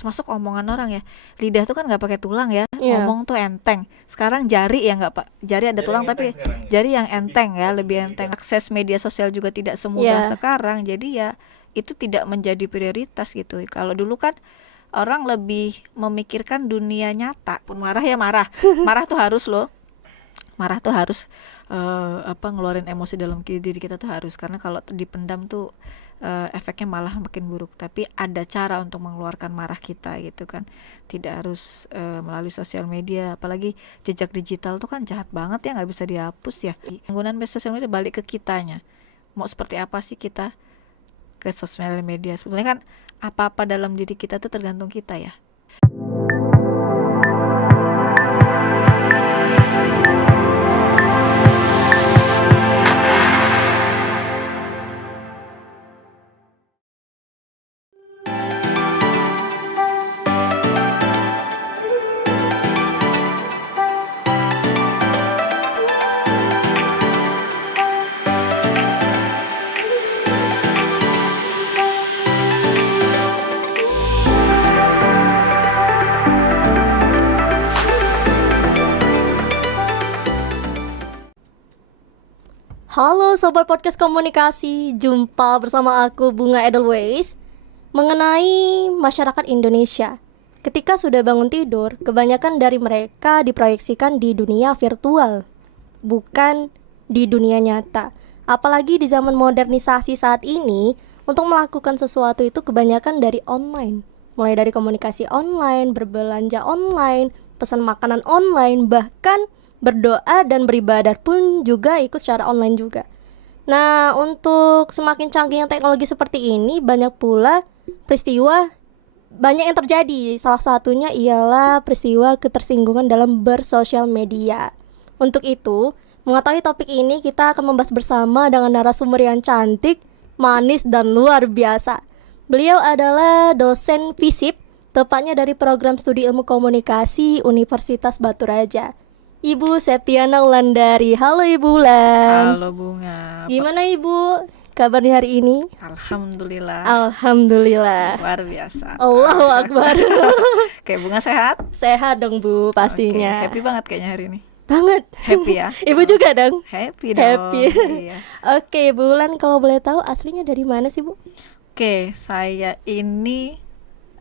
termasuk omongan orang ya. Lidah tuh kan nggak pakai tulang ya, Iya. ngomong tuh enteng. Sekarang jari ya nggak pak, jari ada tulang tapi jari yang enteng ya, lebih enteng. Akses media sosial juga tidak semudah Iya. sekarang, jadi ya itu tidak menjadi prioritas gitu. Kalau dulu kan orang lebih memikirkan dunia nyata. Pun marah ya marah, marah tuh harus loh, marah tuh harus ngeluarin emosi dalam diri kita tuh harus, karena kalau dipendam tuh efeknya malah makin buruk. Tapi ada cara untuk mengeluarkan marah kita gitu kan, tidak harus melalui sosial media. Apalagi jejak digital tuh kan jahat banget ya, nggak bisa dihapus ya. Penggunaan sosial media balik ke kitanya, mau seperti apa sih kita ke sosial media. Sebetulnya kan apa-apa dalam diri kita tuh tergantung kita ya. Halo Sobat Podcast Komunikasi, jumpa bersama aku Bunga Edelweiss mengenai masyarakat Indonesia. Ketika sudah bangun tidur, kebanyakan dari mereka diproyeksikan di dunia virtual, bukan di dunia nyata. Apalagi di zaman modernisasi saat ini, untuk melakukan sesuatu itu kebanyakan dari online. Mulai dari komunikasi online, berbelanja online, pesan makanan online, bahkan berdoa dan beribadah pun juga ikut secara online juga. Nah, untuk semakin canggihnya teknologi seperti ini, banyak pula peristiwa banyak yang terjadi. Salah satunya ialah peristiwa ketersinggungan dalam bersosial media. Untuk itu, mengetahui topik ini, kita akan membahas bersama dengan narasumber yang cantik, manis, dan luar biasa. Beliau adalah dosen FISIP, tepatnya dari program studi ilmu komunikasi Universitas Batu Raja, Ibu Septiana Wulandari. Halo Ibu Wulan. Halo Bunga. Gimana Ibu kabarnya hari ini? Alhamdulillah. Alhamdulillah. Luar biasa. Allahu Akbar. Kayak Bunga sehat? Sehat dong Bu, pastinya. Oke, happy banget kayaknya hari ini. Banget. Happy ya? Ibu juga dong? Happy dong. Happy. Iya. Oke, Bu Wulan, kalau boleh tahu aslinya dari mana sih Bu? Oke, saya ini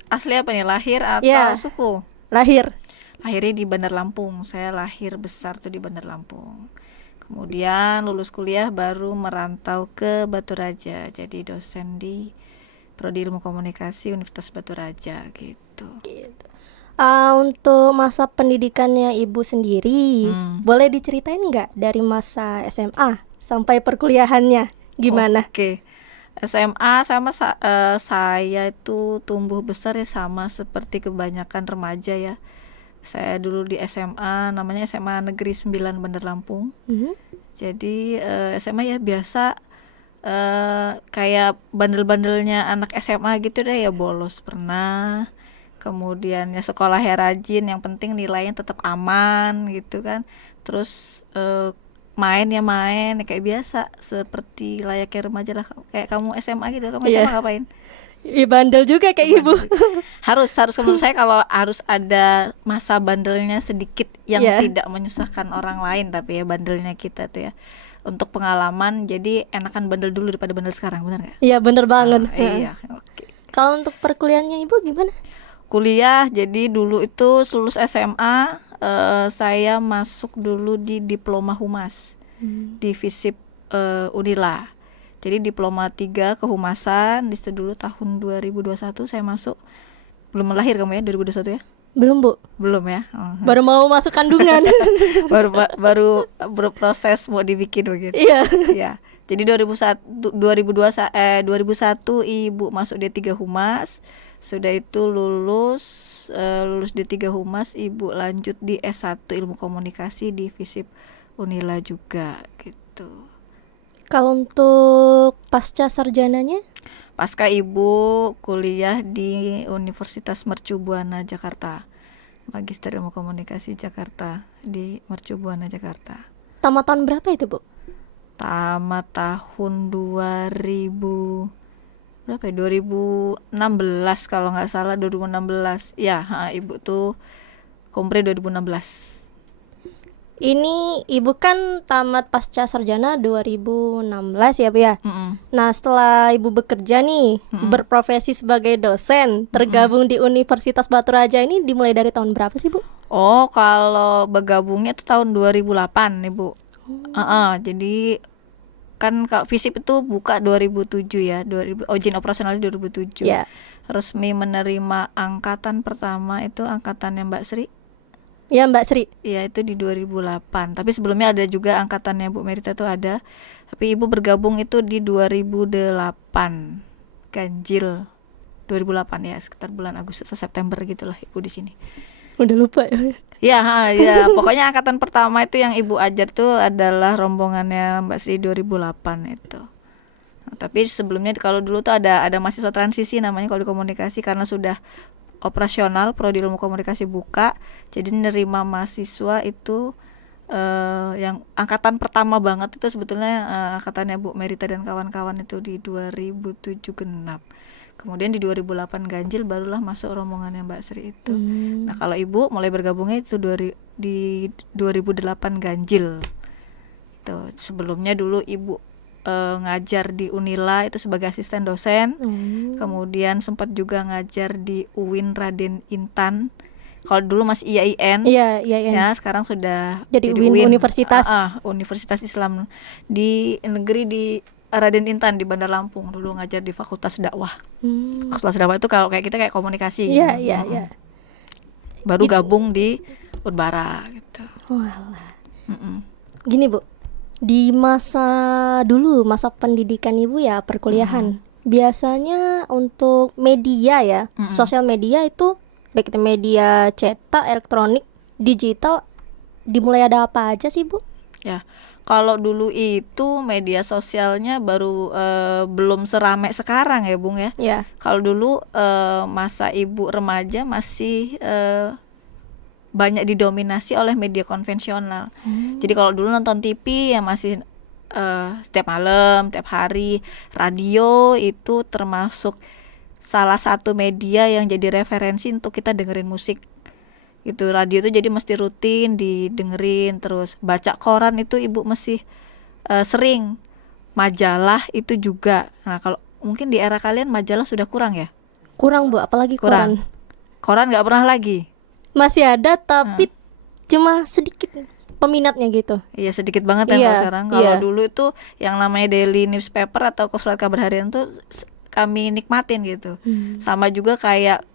asli apa nih? Lahir atau Ya. suku? Lahir. Lahirnya di Bandar Lampung. Saya lahir besar tuh di Bandar Lampung. Kemudian lulus kuliah baru merantau ke Batu Raja. Jadi dosen di Prodi Ilmu Komunikasi Universitas Batu Raja gitu. Gitu. Untuk masa pendidikannya Ibu sendiri, boleh diceritain nggak dari masa SMA sampai perkuliahannya gimana? Oke. SMA sama saya itu tumbuh besar ya sama seperti kebanyakan remaja ya. Saya dulu di SMA, namanya SMA Negeri 9 Bandar Lampung. Jadi SMA ya biasa, kayak bandel-bandelnya anak SMA gitu deh ya, bolos pernah. Kemudian ya sekolahnya rajin, yang penting nilainya tetap aman gitu kan. Terus main ya kayak biasa, seperti layaknya remaja lah. Kayak kamu SMA gitu, kamu SMA ngapain? Bandel juga kayak Ibu. harus menurut saya kalau harus ada masa bandelnya sedikit yang tidak menyusahkan orang lain, tapi ya bandelnya kita tuh ya untuk pengalaman. Jadi enakan bandel dulu daripada bandel sekarang, benar nggak? Iya bener banget. Iya. Oke. Kalau untuk perkuliahannya Ibu gimana? Kuliah, jadi dulu itu lulus SMA, saya masuk dulu di diploma humas di FISIP Unila. Jadi diploma 3 kehumasan. Di situ dulu tahun 2021 saya masuk. Belum lahir kamu ya, 2021 ya? Belum Bu. Belum ya? Baru mau masuk kandungan. baru berproses mau dibikin begitu. Iya. Ya. Jadi 2001 Ibu masuk D3 Humas. Sudah itu lulus D3 Humas, Ibu lanjut di S1 Ilmu Komunikasi di FISIP Unila juga gitu. Kalau untuk pasca sarjananya? Pasca Ibu kuliah di Universitas Mercu Buana Jakarta, Magister Ilmu Komunikasi Jakarta di Mercu Buana Jakarta. Tamat tahun berapa itu Bu? Tamat tahun 2016 berapa ya, 2016 kalau nggak salah, 2016 ya. Ibu tuh kompre 2016. Ini ibu kan tamat pasca sarjana 2016 ya Bu ya. Mm-mm. Nah setelah ibu bekerja nih, berprofesi sebagai dosen, tergabung di Universitas Batu Raja ini dimulai dari tahun berapa sih Bu? Oh, kalau bergabungnya tuh tahun 2008 Ibu. Jadi kan kalau FISIP itu buka 2007 ya, izin operasionalnya 2007. Ya. Resmi menerima angkatan pertama itu angkatannya Mbak Sri. Ya Mbak Sri. Iya, itu di 2008. Tapi sebelumnya ada juga angkatannya Bu Merita tuh ada. Tapi Ibu bergabung itu di 2008. Ganjil 2008 ya, sekitar bulan Agustus atau September gitulah Ibu di sini. Udah lupa ya. Ya, pokoknya angkatan pertama itu yang Ibu ajar tuh adalah rombongannya Mbak Sri 2008 itu. Nah, tapi sebelumnya kalau dulu tuh ada mahasiswa transisi namanya kalau di komunikasi, karena sudah operasional prodi ilmu komunikasi buka, jadi nerima mahasiswa itu yang angkatan pertama banget itu sebetulnya angkatannya Bu Merita dan kawan-kawan itu di 2007 genap. Kemudian di 2008 ganjil barulah masuk rombongannya Mbak Sri itu. Nah, kalau Ibu mulai bergabungnya itu di 2008 ganjil. Tuh, sebelumnya dulu Ibu ngajar di Unila itu sebagai asisten dosen. Kemudian sempat juga ngajar di UIN Raden Intan. Kalau dulu masih IAIN. Iya. Ya, sekarang sudah Jadi UIN Universitas. Universitas Islam di negeri di Raden Intan di Bandar Lampung. Dulu ngajar di Fakultas Dakwah. Fakultas Dakwah itu kalau kayak kita kayak komunikasi. Iya. Baru gabung di Unbara gitu. Walah. Gini Bu, di masa pendidikan Ibu ya, perkuliahan, biasanya untuk media ya, sosial media itu baik itu media cetak, elektronik, digital, dimulai ada apa aja sih Bu? Ya, kalau dulu itu media sosialnya baru belum seramai sekarang ya Bung ya. Ya. Kalau dulu masa Ibu remaja masih banyak didominasi oleh media konvensional. Jadi kalau dulu nonton TV ya masih setiap malam, setiap hari. Radio itu termasuk salah satu media yang jadi referensi untuk kita dengerin musik. Itu radio itu jadi mesti rutin didengerin. Terus baca koran itu Ibu masih sering. Majalah itu juga. Nah, kalau mungkin di era kalian majalah sudah kurang ya? Kurang Bu, apalagi koran. Koran nggak pernah lagi. Masih ada tapi cuma sedikit peminatnya gitu. Iya, sedikit banget Iya, kalau sekarang. Kalau iya. dulu itu yang namanya daily newspaper atau surat kabar harian tuh kami nikmatin gitu. Sama juga kayak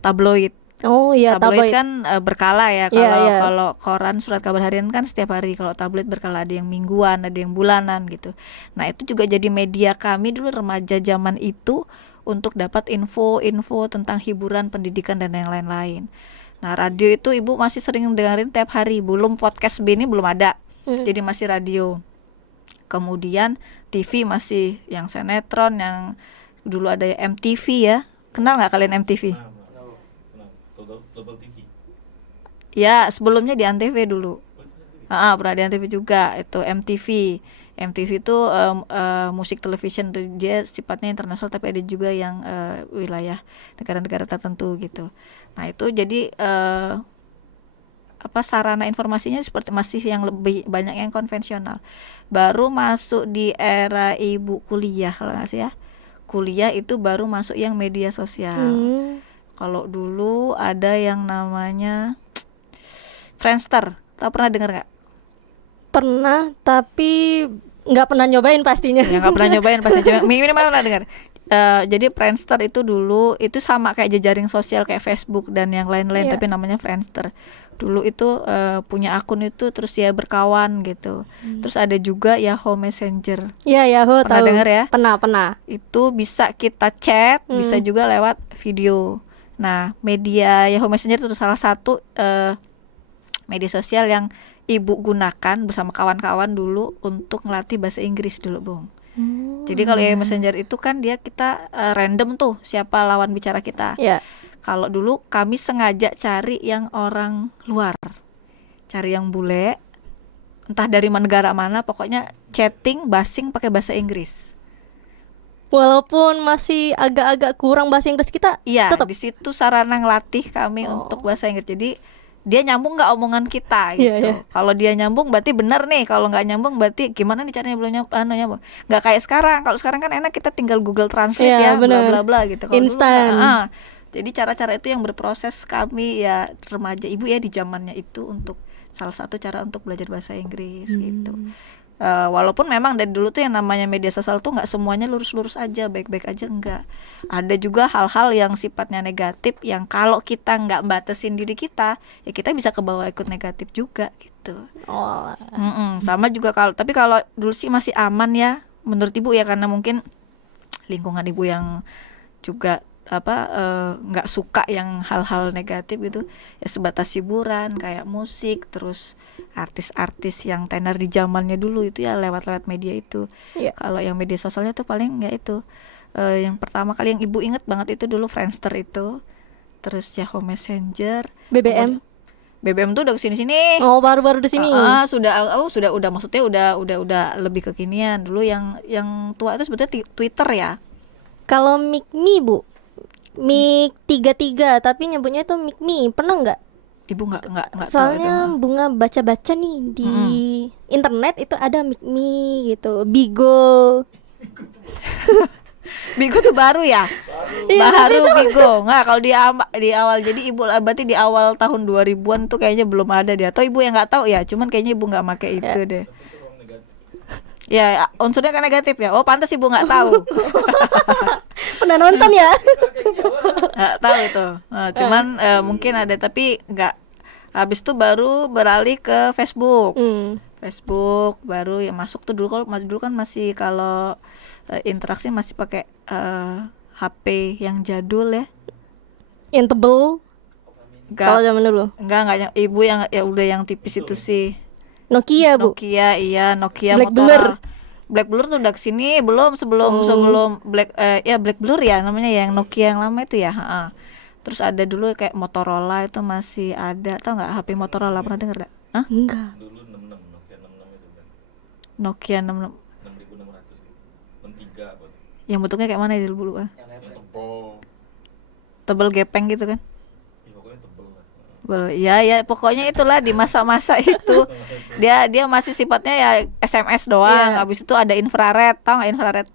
tabloid. Oh iya, Tabloid tabloid. kan berkala ya. Iya, Kalau iya. kalau koran surat kabar harian kan setiap hari. Kalau tabloid berkala, ada yang mingguan, ada yang bulanan gitu. Nah, itu juga jadi media kami dulu remaja zaman itu untuk dapat info-info tentang hiburan, pendidikan dan yang lain-lain. Nah, radio itu Ibu masih sering dengerin tiap hari. Belum podcast ini belum ada. Jadi masih radio. Kemudian TV masih yang sinetron, yang dulu ada MTV ya. Kenal nggak kalian MTV? Global TV. Ya, sebelumnya di Antv dulu. Pernah di Antv juga. Itu MTV. MTV itu musik television, dia sifatnya internasional, tapi ada juga yang wilayah negara-negara tertentu gitu. Nah, itu jadi sarana informasinya seperti masih yang lebih banyak yang konvensional. Baru masuk di era Ibu kuliah kalau nggak sih ya. Kuliah itu baru masuk yang media sosial. Kalau dulu ada yang namanya Friendster. Tahu pernah dengar nggak? Pernah, tapi nggak pernah nyobain pastinya. Ya nggak pernah nyobain pasti. Minimal pernah dengar. Jadi Friendster itu dulu itu sama kayak jejaring sosial kayak Facebook dan yang lain-lain, Iya. tapi namanya Friendster. Dulu itu punya akun itu terus ya berkawan gitu. Terus ada juga Yahoo Messenger. Iya, Yahoo Pernah tahu. dengar ya? Pernah. Itu bisa kita chat, bisa juga lewat video. Nah, media Yahoo Messenger itu salah satu media sosial yang Ibu gunakan bersama kawan-kawan dulu untuk ngelatih bahasa Inggris dulu, Bung. Jadi kalau Yahoo Messenger itu kan kita random tuh siapa lawan bicara kita. Ya. Kalau dulu kami sengaja cari yang orang luar, cari yang bule, entah dari negara mana, pokoknya chatting basing pakai bahasa Inggris. Walaupun masih agak-agak kurang bahasa Inggris kita, Iya, tetap. di situ sarana ngelatih kami Oh. untuk bahasa Inggris. Jadi dia nyambung nggak omongan kita Iya, gitu. iya. Kalau dia nyambung berarti benar nih. Kalau nggak nyambung berarti gimana nih caranya belum nyambung. Nggak kayak sekarang. Kalau sekarang kan enak kita tinggal Google Translate Iya, ya, bla bener. bla bla gitu. Kalau dulu Instan. nggak, jadi cara-cara itu yang berproses kami ya remaja ibu ya di zamannya itu untuk salah satu cara untuk belajar bahasa Inggris gitu. Walaupun memang dari dulu tuh yang namanya media sosial tuh nggak semuanya lurus-lurus aja, baik-baik aja enggak. Ada juga hal-hal yang sifatnya negatif yang kalau kita nggak batasin diri kita, ya kita bisa kebawa ikut negatif juga gitu. Oh, Sama juga tapi kalau dulu sih masih aman ya, menurut ibu ya karena mungkin lingkungan ibu yang juga nggak suka yang hal-hal negatif gitu ya, sebatas hiburan kayak musik, terus artis-artis yang tenar di zamannya dulu itu ya lewat media itu. Iya. Kalau yang media sosialnya tuh paling ya itu yang pertama kali yang ibu inget banget itu dulu Friendster itu, terus Yahoo Messenger, BBM. BBM tuh udah kesini-sini. Oh, baru-baru di sini. Sudah maksudnya udah lebih kekinian. Dulu yang tua itu sebetulnya Twitter ya. Kalau MIC-MI, Bu. MIC 33, tapi nyebutnya itu MIC-MI. Pernah nggak? Ibu nggak tahu itu. Soalnya Bunga baca-baca nih di internet itu ada MIC-MI gitu. Bigo. Bigo tuh baru ya? Iya, Baru Bigo. Nggak, kalau di awal jadi ibu berarti di awal tahun 2000-an tuh kayaknya belum ada dia. Atau ibu yang nggak tahu ya, cuman kayaknya ibu nggak pakai itu deh. Ya, unsurnya kan negatif ya. Oh, pantas ibu nggak tahu. Pernah nonton ya? Nggak tahu itu. Cuman mungkin ada tapi nggak. Habis itu baru beralih ke Facebook. Facebook baru ya masuk tuh dulu. Kalau dulu kan masih kalau interaksi masih pakai HP yang jadul ya. Yang tebel. Kalau zaman dulu. Enggak yang ibu yang ya udah yang tipis itu sih. Nokia, Bu. Nokia, iya Nokia Blackblur. Motorola. Blackblur tuh udah kesini belum sebelum Blackblur ya namanya ya, yang Nokia yang lama itu ya. Terus ada dulu kayak Motorola itu masih ada, tau nggak HP Motorola, pernah denger nggak? Hah? Enggak. Dulu 66 Nokia 66 itu kan. Nokia 66 6600 itu. 63 apa tuh? yang bentuknya kayak mana ya dulu Yang tebal. tebel gepeng gitu kan? Ya pokoknya tebal lah. Ya pokoknya itulah di masa-masa itu dia masih sifatnya ya SMS doang. Iya. Habis itu ada infrared, tau nggak infrared?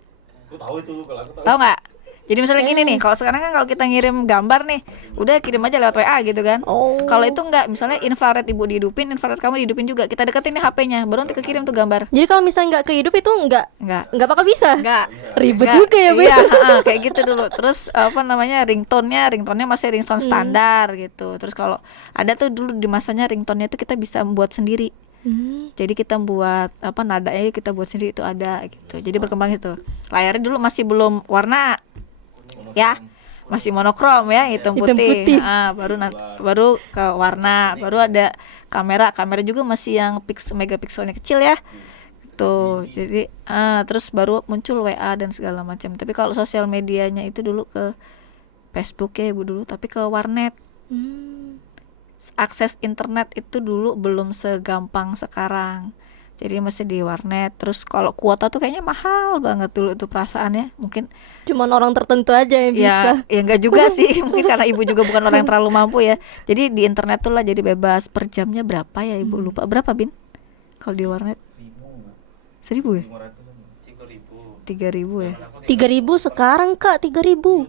Aku tahu itu, kalau aku tahu. Tahu nggak? Jadi misalnya gini nih, kalau sekarang kan kalau kita ngirim gambar nih, udah kirim aja lewat WA gitu kan. Oh. Kalau itu enggak, misalnya infrared ibu dihidupin, infrared kamu dihidupin juga. Kita deketin nih HP-nya, baru nanti kekirim tuh gambar. Jadi kalau misalnya nggak kehidup itu Enggak. nggak bakal bisa. Enggak. Ribet Enggak. juga ya, Bu. Iya, kayak gitu dulu. Terus apa namanya? Ringtone-nya masih ringtone standar gitu. Terus kalau ada tuh dulu di masanya ringtone-nya itu kita bisa membuat sendiri. Jadi kita buat nadanya kita buat sendiri itu ada gitu. Jadi berkembang itu. Layarnya dulu masih belum warna. Ya, masih monokrom ya, hitam Hitam putih. putih. Baru ke warna, baru ada kamera juga masih yang megapikselnya kecil ya. Tuh, jadi terus baru muncul WA dan segala macam. Tapi kalau sosial medianya itu dulu ke Facebook ya ibu dulu, tapi ke warnet. Akses internet itu dulu belum segampang sekarang. Jadi masih di warnet. Terus kalau kuota tuh kayaknya mahal banget dulu itu perasaannya. Mungkin Cuman orang tertentu aja yang bisa. ya enggak juga sih. Mungkin karena ibu juga bukan orang yang terlalu mampu ya. Jadi di internet tuh lah jadi bebas. Per jamnya berapa ya ibu lupa. Berapa Bin? Kalau di warnet 1.000 ya? 3.000 ya? 3.000 sekarang, Kak, 3.000.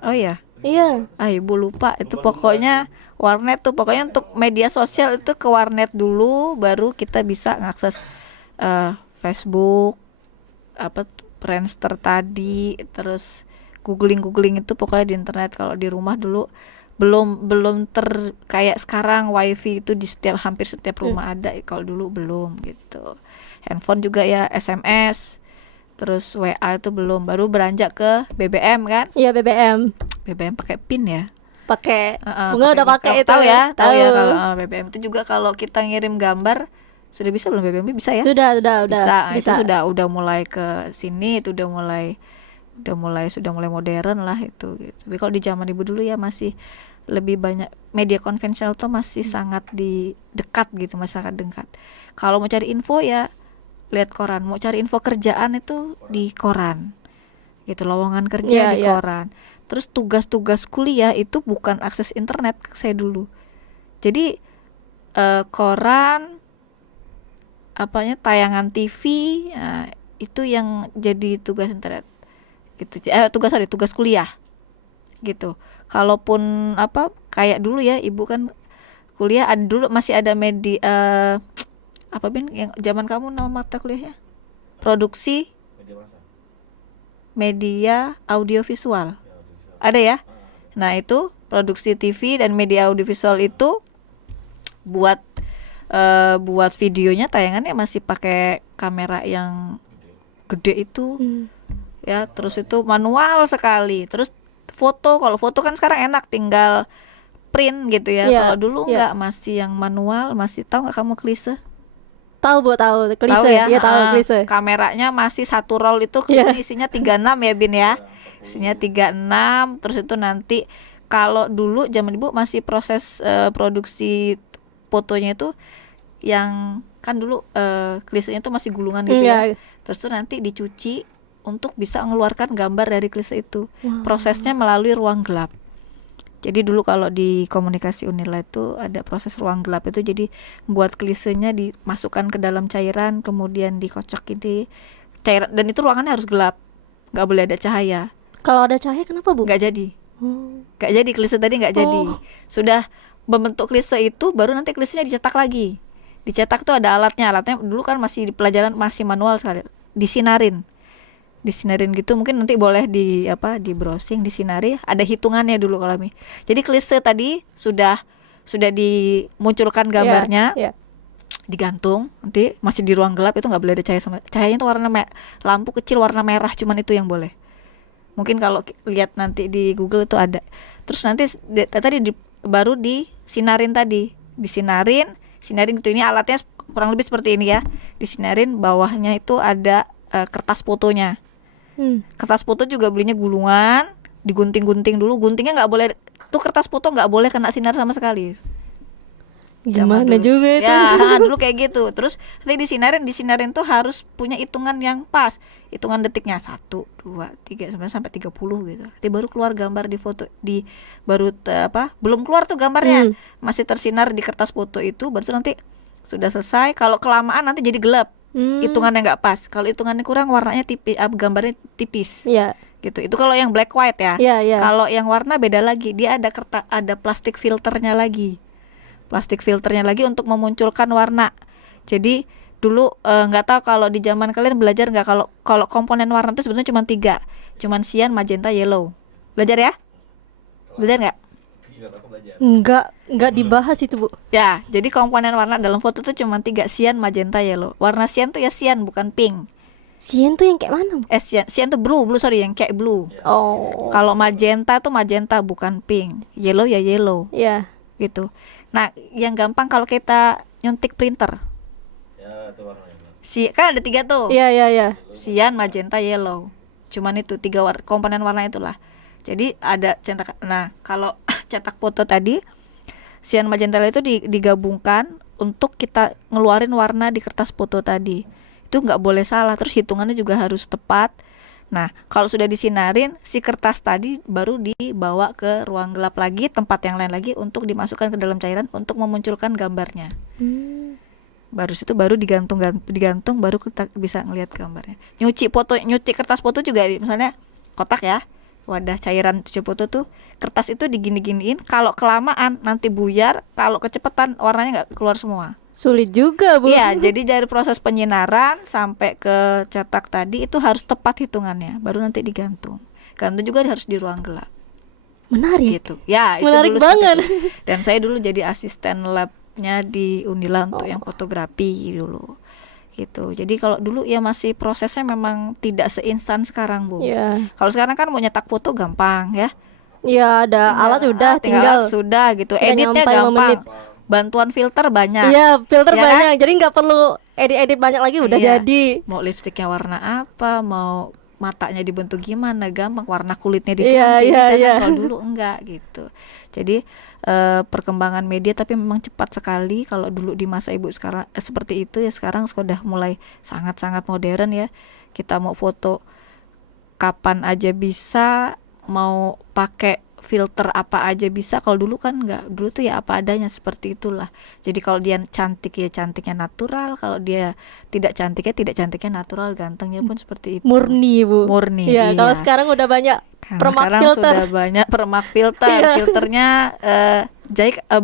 Oh iya. Iya. Ibu lupa itu pokoknya warnet tuh pokoknya untuk media sosial itu ke warnet dulu baru kita bisa ngakses Facebook Friendster tadi, terus googling itu pokoknya di internet. Kalau di rumah dulu belum kayak sekarang wifi itu di hampir setiap rumah ada. Kalau dulu belum gitu. Handphone juga ya SMS, terus WA itu belum, baru beranjak ke BBM kan. Iya, BBM. BBM pakai pin ya. Pakai. Bunga udah pakai itu. Tahu ya kalau Tahu. BBM itu juga kalau kita ngirim gambar sudah bisa belum BBM bisa ya? Sudah. Bisa. Itu udah mulai ke sini, itu udah mulai modern lah itu gitu. Tapi kalau di zaman ibu dulu ya masih lebih banyak media konvensional tuh masih sangat dekat gitu, masih sangat dekat. Kalau mau cari info ya lihat koran, mau cari info kerjaan itu di koran gitu, lowongan kerja Iya, di iya. koran. Terus tugas-tugas kuliah itu bukan akses internet saya dulu. Jadi koran, tayangan TV, nah, itu yang jadi tugas internet. Gitu. Tugas kuliah gitu. Kalaupun kayak dulu ya, ibu kan kuliah ada dulu masih ada media yang zaman kamu nama mata kuliahnya? Produksi Media massa. media audiovisual. Ya, udah bisa. Ada ya? Ah, Nah, itu produksi TV dan media audiovisual itu buat buat videonya tayangannya masih pakai kamera yang gede. gede itu Hmm. ya, terus itu manual sekali. Terus kalau foto kan sekarang enak tinggal print gitu ya. Iya, Kalau dulu iya. enggak, masih yang manual. Masih tahu nggak kamu klise? Tahu Bu, tahu. Tahu Klise. ya? Iya, tahu klise. Kameranya masih satu roll itu Iya. isinya 36 ya Bin ya. Isinya 36, terus itu nanti kalau dulu zaman Ibu masih proses produksi fotonya itu yang kan dulu klisenya itu masih gulungan gitu ya. Iya. Terus tuh nanti dicuci untuk bisa mengeluarkan gambar dari klise itu. Wow. Prosesnya melalui ruang gelap. Jadi dulu kalau di komunikasi Unila itu ada proses ruang gelap itu, jadi buat klisenya dimasukkan ke dalam cairan, kemudian dikocok ini cairan, dan itu ruangannya harus gelap, nggak boleh ada cahaya. Kalau ada cahaya kenapa Bu? Nggak jadi, Oh. nggak jadi klise tadi nggak jadi. Oh. Sudah membentuk klise itu, baru nanti klisenya dicetak lagi. Dicetak tuh ada alatnya dulu kan masih di pelajaran masih manual sekali, disinarin gitu, mungkin nanti boleh di browsing, disinari, ada hitungannya dulu kalau Mi. Jadi klise tadi sudah dimunculkan gambarnya, Iya, iya. digantung, nanti masih di ruang gelap, itu nggak boleh ada cahayanya tuh warna lampu kecil warna merah, cuman itu yang boleh. Mungkin kalau lihat nanti di Google itu ada. Terus nanti baru disinarin gitu. Ini alatnya kurang lebih seperti ini ya. Disinarin, bawahnya itu ada kertas fotonya. Kertas foto juga belinya gulungan, digunting-gunting dulu. Guntingnya nggak boleh, tuh kertas foto nggak boleh kena sinar sama sekali. Zaman Gimana dulu. juga itu? Ya, dulu kayak gitu. Terus nanti disinarin tuh harus punya hitungan yang pas. Hitungan detiknya 1, 2, 3 sampai 30 gitu. Nanti baru keluar gambar di foto, belum keluar tuh gambarnya. Masih tersinar di kertas foto itu, baru nanti sudah selesai. Kalau kelamaan nanti jadi gelap. Hitungannya nggak pas. Kalau hitungannya kurang, warnanya tipis, gambarnya tipis. Iya. Gitu. Itu kalau yang black white ya. Iya, iya. Kalau yang warna beda lagi. Dia ada plastik filternya lagi. Untuk memunculkan warna. Jadi dulu nggak tahu kalau di zaman kalian belajar nggak, kalau komponen warna itu sebenarnya cuma 3. Cuman cyan, magenta, yellow. Belajar ya? Belajar nggak? Ingat aku belajar. Enggak dibahas itu Bu. Ya, jadi komponen warna dalam foto tuh cuma 3, cyan, magenta, yellow. Warna cyan tuh ya cyan, bukan pink. Cyan tuh yang kayak mana? Cyan tuh blue, sorry, yang kayak blue. Ya, Oh. Kalau magenta tuh magenta, bukan pink. Yellow ya yellow, Iya. gitu. Nah, yang gampang kalau kita nyuntik printer, ya itu warnanya. kan ada 3 tuh. Iya, iya, iya. Cyan, magenta, yellow. Cuman itu 3 komponen warna itulah. Jadi ada cetak. Nah, kalau cetak foto tadi, cyan, magenta, yellow itu digabungkan untuk kita ngeluarin warna di kertas foto tadi. Itu nggak boleh salah. Terus hitungannya juga harus tepat. Nah, kalau sudah disinarin, si kertas tadi baru dibawa ke ruang gelap lagi, tempat yang lain lagi, untuk dimasukkan ke dalam cairan untuk memunculkan gambarnya. Baru digantung, baru kita bisa ngelihat gambarnya. Nyuci kertas foto juga, misalnya kotak ya, wadah cairan cuci foto tuh, kertas itu digini-giniin. Kalau kelamaan nanti buyar, kalau kecepatan warnanya nggak keluar semua. Sulit juga Bu. Iya, jadi dari proses penyinaran sampai ke cetak tadi itu harus tepat hitungannya, baru nanti digantung. Gantung juga harus di ruang gelap. Menarik. Gitu. Ya, itu Menarik dulu seperti banget. itu. Dan saya dulu jadi asisten labnya di Unila untuk yang fotografi dulu. Gitu. Jadi kalau dulu ya masih prosesnya memang tidak seinstan sekarang, Bu. Iya. Kalau sekarang kan mau nyetak foto gampang ya. Iya, ada alat udah tinggal. alat sudah gitu. Tinggal Editnya nyampe 5 gampang. menit. Bantuan filter banyak. Iya, filter Ya banyak. Jadi nggak perlu edit-edit banyak lagi, udah Iya. jadi. Mau lipstiknya warna apa, mau matanya dibentuk gimana, gampang. Warna kulitnya Iya, diganti, iya, bisa kan? iya. Kalau dulu enggak gitu. Jadi perkembangan media tapi memang cepat sekali. Kalau dulu di masa ibu sekarang seperti itu, ya sekarang sudah mulai sangat-sangat modern ya. Kita mau foto kapan aja bisa, mau pakai filter apa aja bisa. Kalau dulu kan nggak, dulu tuh ya apa adanya, seperti itulah. Jadi kalau dia cantik ya cantiknya natural, kalau dia tidak cantiknya tidak cantiknya natural, gantengnya pun seperti itu. Murni, Bu. Murni, Iya, kalau iya. sekarang udah banyak Karena permak sekarang filter. sudah banyak permak filter. Iya. Filternya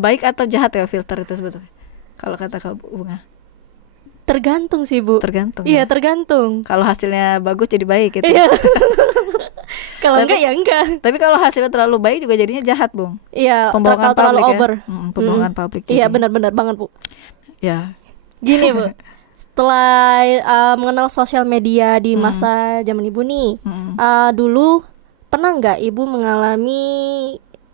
baik atau jahat ya filter itu sebetulnya? Kalau kata Kak Bunga, Tergantung sih, Bu. tergantung. Iya, Ya. tergantung. Kalau hasilnya bagus jadi baik gitu. Iya. Kalau Tapi- enggak ya enggak. Tapi kalau hasilnya terlalu baik juga jadinya jahat, Bung. Iya, Pembohongan kalau terlalu publik ya. over. Pembohongan publik. Iya, jadi. benar-benar banget, Bu. Ya. Gini, Bu. Setelah mengenal sosial media di masa zaman Ibu nih, Mm-mm. dulu pernah nggak Ibu mengalami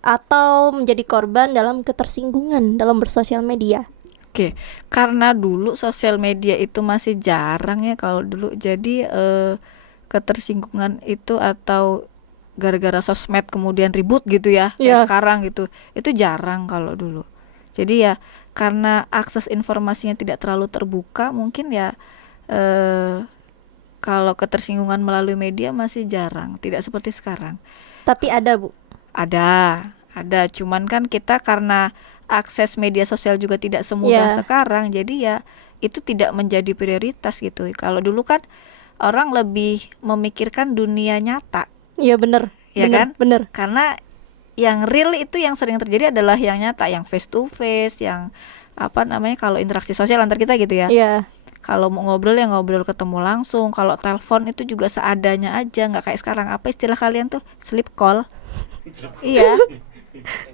atau menjadi korban dalam ketersinggungan dalam bersosial media? Oke, karena dulu sosial media itu masih jarang ya kalau dulu. Jadi ketersinggungan itu atau gara-gara sosmed kemudian ribut gitu ya, Iya. kayak sekarang gitu, itu jarang kalau dulu. Jadi ya karena akses informasinya tidak terlalu terbuka, mungkin ya kalau ketersinggungan melalui media masih jarang, tidak seperti sekarang. Tapi ada, Bu. Ada. Cuman kan kita karena akses media sosial juga tidak semudah Iya. sekarang, jadi ya itu tidak menjadi prioritas gitu. Kalau dulu kan orang lebih memikirkan dunia nyata, Iya, bener. ya Bener, kan? bener. Karena yang real itu yang sering terjadi adalah yang nyata, yang face to face, yang apa namanya kalau interaksi sosial antar kita gitu ya. Iya. Kalau mau ngobrol ya ngobrol ketemu langsung. Kalau telepon itu juga seadanya aja, nggak kayak sekarang. Apa istilah kalian tuh? Sleep call. Iya.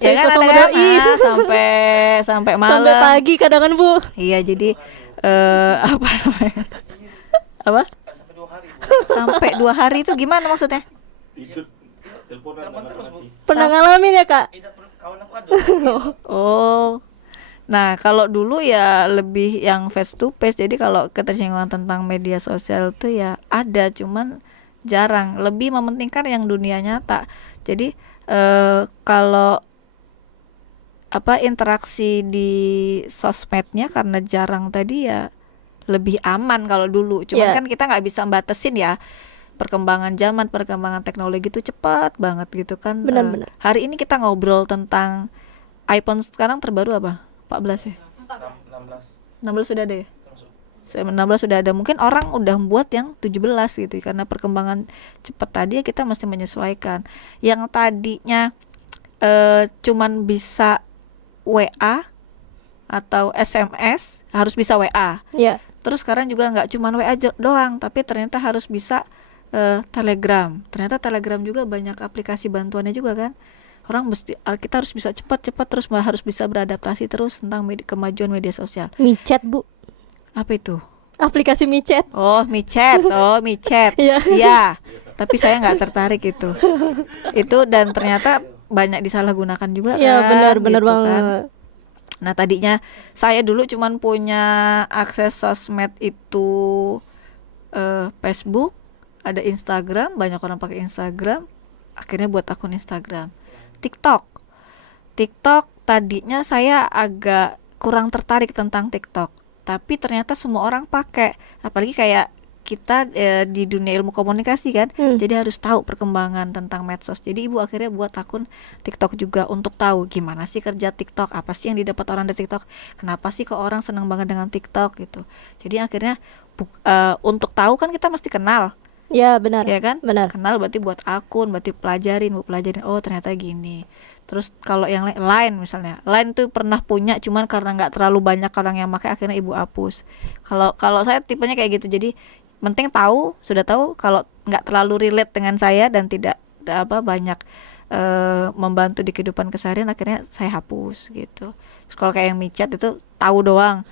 Ya Sleep kan call ada sama kan? doi. Sampai malam. Sampai pagi kadang kan, Bu. Iya, jadi apa namanya? Apa? Sampai 2 hari. Sampai 2 hari itu gimana maksudnya? Tidur. Teleponan terus, Bu. Pernah ngalamin ya, Kak? Tidak kawan aku ada. Oh. Nah, kalau dulu ya lebih yang face to face. Jadi kalau ketersinggungan tentang media sosial tuh ya ada, cuman jarang. Lebih mementingkan yang dunia nyata. Jadi kalau apa interaksi di sosmednya karena jarang tadi ya lebih aman kalau dulu. Cuman Iya. kan kita nggak bisa batasin ya. Perkembangan zaman, perkembangan teknologi itu cepat banget gitu kan. Benar-benar. Hari ini kita ngobrol tentang iPhone sekarang terbaru apa? 14 ya? 16 16 sudah ada ya? langsung. 16 sudah ada. Mungkin orang udah buat yang 17 gitu. Karena perkembangan cepat tadi ya kita mesti menyesuaikan. Yang tadinya cuman bisa WA atau SMS, harus bisa WA. Iya. Terus sekarang juga nggak cuman WA doang, tapi ternyata harus bisa Telegram. Ternyata Telegram juga banyak aplikasi bantuannya juga kan. Orang kita harus bisa cepat terus harus bisa beradaptasi terus tentang kemajuan media sosial. Micet, Bu. Apa itu? Aplikasi micet. Oh, micet. Iya. Iya. Tapi saya nggak tertarik itu. Itu dan ternyata banyak disalahgunakan juga kan. Iya, benar gitu banget. kan. Nah, tadinya saya dulu cuman punya akses sosmed itu Facebook, ada Instagram, banyak orang pakai Instagram. Akhirnya buat akun Instagram. TikTok tadinya saya agak kurang tertarik tentang TikTok, tapi ternyata semua orang pakai, apalagi kayak kita di dunia ilmu komunikasi kan, jadi harus tahu perkembangan tentang medsos. Jadi ibu akhirnya buat akun TikTok juga untuk tahu gimana sih kerja TikTok, apa sih yang didapat orang dari TikTok, kenapa sih kok orang senang banget dengan TikTok gitu. Jadi akhirnya untuk tahu kan kita mesti kenal. Ya, benar. Ya kan? Benar. Kenal berarti buat akun, berarti pelajarin oh ternyata gini. Terus kalau yang lain misalnya, Line tuh pernah punya cuman karena nggak terlalu banyak orang yang pakai akhirnya ibu hapus. Kalau saya tipenya kayak gitu. Jadi penting sudah tahu kalau nggak terlalu relate dengan saya dan tidak banyak membantu di kehidupan keseharian, akhirnya saya hapus gitu. Terus kalau kayak yang micet itu tahu doang.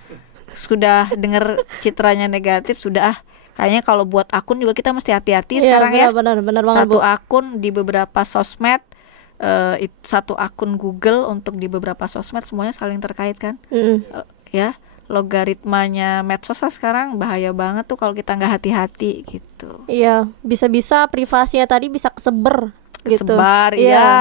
Sudah dengar citranya negatif sudah kayaknya kalau buat akun juga kita mesti hati-hati sekarang ya. Benar banget, Satu Bu. akun di beberapa sosmed, satu akun Google untuk di beberapa sosmed, semuanya saling terkait kan. Ya, logaritmanya medsos sekarang bahaya banget tuh kalau kita nggak hati-hati gitu. Iya, bisa-bisa privasinya tadi bisa kesebar gitu. Kesebar, Iya. ya.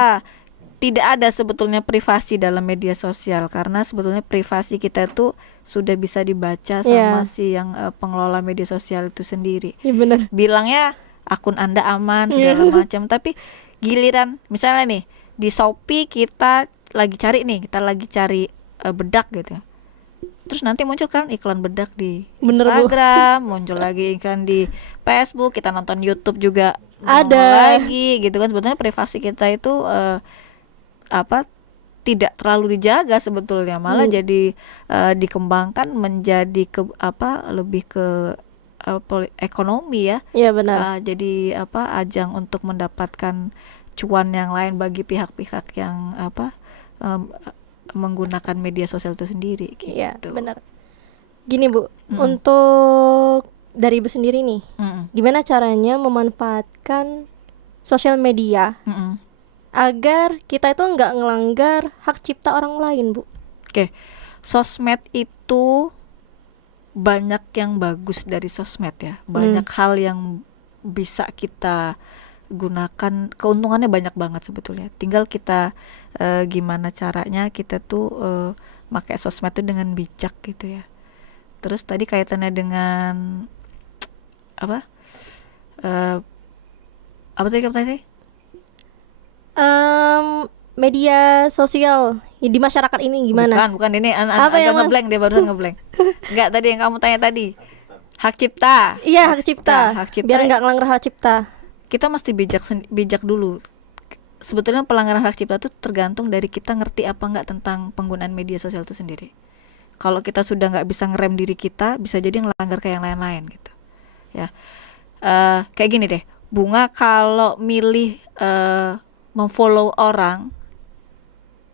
Tidak ada sebetulnya privasi dalam media sosial karena sebetulnya privasi kita tuh sudah bisa dibaca sama Iya. si yang pengelola media sosial itu sendiri. Iya, benar. Bilangnya akun Anda aman segala macam. Tapi giliran misalnya nih di Shopee kita lagi cari bedak gitu. Terus nanti muncul kan iklan bedak di Bener, Bu. Instagram, muncul lagi iklan di Facebook, kita nonton YouTube juga Ada. nongol lagi gitu kan. Sebetulnya privasi kita itu tidak terlalu dijaga sebetulnya, malah jadi dikembangkan menjadi lebih ke ekonomi ya. Iya benar. Jadi ajang untuk mendapatkan cuan yang lain bagi pihak-pihak yang menggunakan media sosial itu sendiri gitu. Iya benar. Gini Bu, untuk dari Ibu sendiri nih, gimana caranya memanfaatkan sosial media agar kita itu nggak ngelanggar hak cipta orang lain, Bu? Oke, sosmed itu banyak yang bagus dari sosmed ya. Banyak hal yang bisa kita gunakan, keuntungannya banyak banget sebetulnya. Tinggal kita gimana caranya kita tuh pakai sosmed itu dengan bijak gitu ya. Terus tadi kaitannya dengan apa tadi kamu tadi? Media sosial di masyarakat ini gimana? Bukan ini Apa agak yang ngeblank dia barusan ngeblank. Enggak, tadi yang kamu tanya tadi. Hak cipta. Iya, hak cipta. Hak cipta. Biar nggak ngelanggar hak cipta. Kita mesti bijak dulu. Sebetulnya pelanggaran hak cipta itu tergantung dari kita ngerti apa enggak tentang penggunaan media sosial itu sendiri. Kalau kita sudah nggak bisa ngerem diri kita, bisa jadi ngelanggar ke yang lain-lain gitu. Ya, kayak gini deh. Bunga kalau milih memfollow orang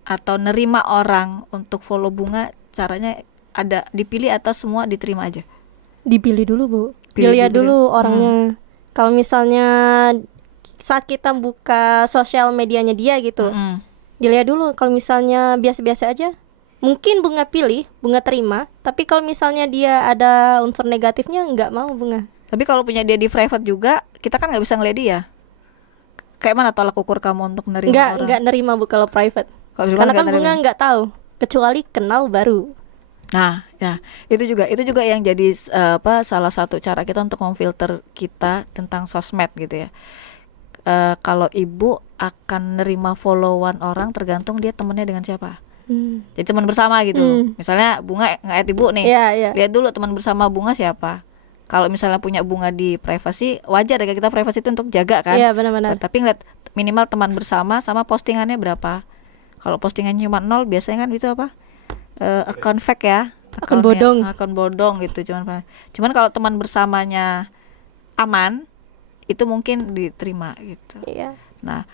atau nerima orang untuk follow Bunga, caranya ada dipilih atau semua diterima aja? Dipilih dulu, Bu. Pilih Dilihat dulu. dulu orangnya. Kalau misalnya saat kita buka sosial medianya dia gitu, dilihat dulu. Kalau misalnya biasa-biasa aja, mungkin Bunga pilih, Bunga terima. Tapi kalau misalnya dia ada unsur negatifnya, nggak mau Bunga. Tapi kalau punya dia di private juga, kita kan nggak bisa ngeliat dia. Kayak mana tolak ukur kamu untuk nerima orang? Nggak nerima Bu kalau private. Kalau Karena kan nggak Bunga nerima. nggak tahu, kecuali kenal baru. Nah, ya itu juga yang jadi salah satu cara kita untuk memfilter kita tentang sosmed gitu ya. Kalau ibu akan nerima followan orang tergantung dia temennya dengan siapa. Jadi teman bersama gitu. Misalnya Bunga nge-add ibu nih, Iya. lihat dulu teman bersama Bunga siapa. Kalau misalnya punya Bunga di privasi, wajar ya kita privasi itu untuk jaga kan. Iya benar-benar. Tapi ngeliat minimal teman bersama sama postingannya berapa. Kalau postingannya cuma 0, biasanya kan itu apa? Account fake ya. Akun bodong. Akun bodong gitu. Cuman kalau teman bersamanya aman, itu mungkin diterima gitu. Iya. Nah,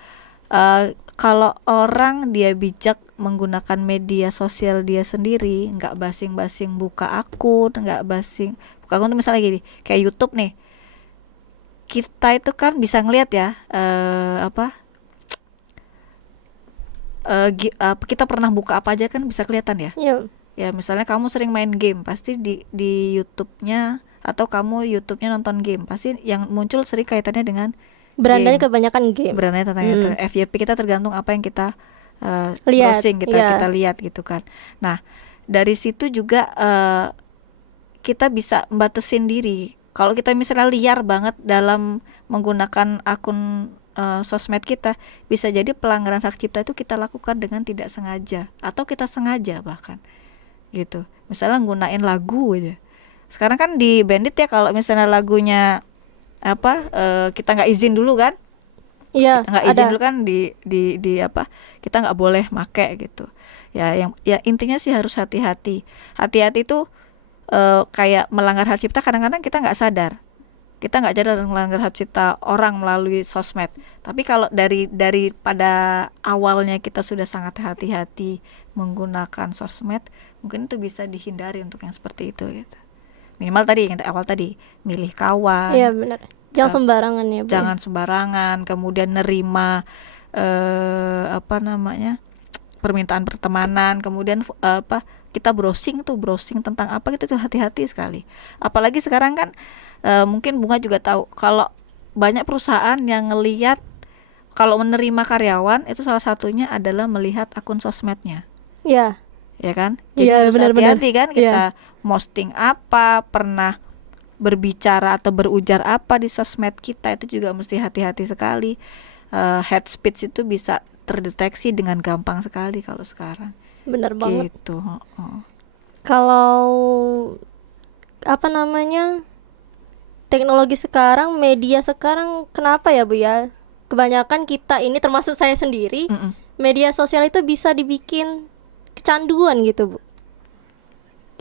kalau orang dia bijak menggunakan media sosial dia sendiri, nggak basing-basing buka akun, buka akun tuh misalnya gini, kayak YouTube nih, kita itu kan bisa ngelihat ya kita pernah buka apa aja kan bisa kelihatan ya. Iya. Ya misalnya kamu sering main game, pasti di YouTube-nya atau kamu YouTube-nya nonton game, pasti yang muncul sering kaitannya dengan Berandanya game. kebanyakan game. Berandanya tentang FYP kita tergantung apa yang kita Lihat, browsing, kita lihat gitu kan. Nah, dari situ juga kita bisa membatesin diri. Kalau kita misalnya liar banget dalam menggunakan akun sosmed kita, bisa jadi pelanggaran hak cipta itu kita lakukan dengan tidak sengaja atau kita sengaja bahkan gitu. Misalnya nggunain lagu aja. Sekarang kan di bandit ya, kalau misalnya lagunya kita nggak izin dulu kan, Iya, kita nggak izin dulu kan di kita nggak boleh make gitu ya. Ya intinya sih harus hati-hati itu kayak melanggar hak cipta. Kadang-kadang kita nggak sadar melanggar hak cipta orang melalui sosmed. Tapi kalau dari pada awalnya kita sudah sangat hati-hati menggunakan sosmed, mungkin itu bisa dihindari untuk yang seperti itu gitu. Minimal tadi yang awal tadi, milih kawan. Iya benar. Jangan sembarangan ya, Bu. Jangan sembarangan, kemudian nerima permintaan pertemanan, kemudian kita browsing tentang apa gitu tuh hati-hati sekali. Apalagi sekarang kan mungkin Bunga juga tahu kalau banyak perusahaan yang ngelihat kalau menerima karyawan itu salah satunya adalah melihat akun sosmednya. Iya. Ya kan? Jadi Iya, harus benar-benar. hati-hati kan kita posting apa, pernah berbicara atau berujar apa di sosmed kita itu juga mesti hati-hati sekali. Hate speech itu bisa terdeteksi dengan gampang sekali kalau sekarang. Bener banget. Gitu. Kalau apa namanya, teknologi sekarang, media sekarang, kenapa ya Bu ya? Kebanyakan kita ini, termasuk saya sendiri, Mm-mm. media sosial itu bisa dibikin kecanduan gitu Bu.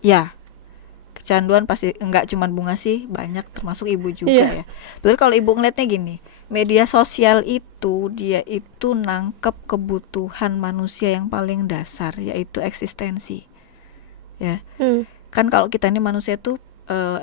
Ya, kecanduan pasti enggak cuman Bunga sih, banyak termasuk ibu juga Iya. ya. Betul, kalau ibu ngeliatnya gini, media sosial itu dia itu nangkep kebutuhan manusia yang paling dasar, yaitu eksistensi. Ya, kan kalau kita ini manusia tuh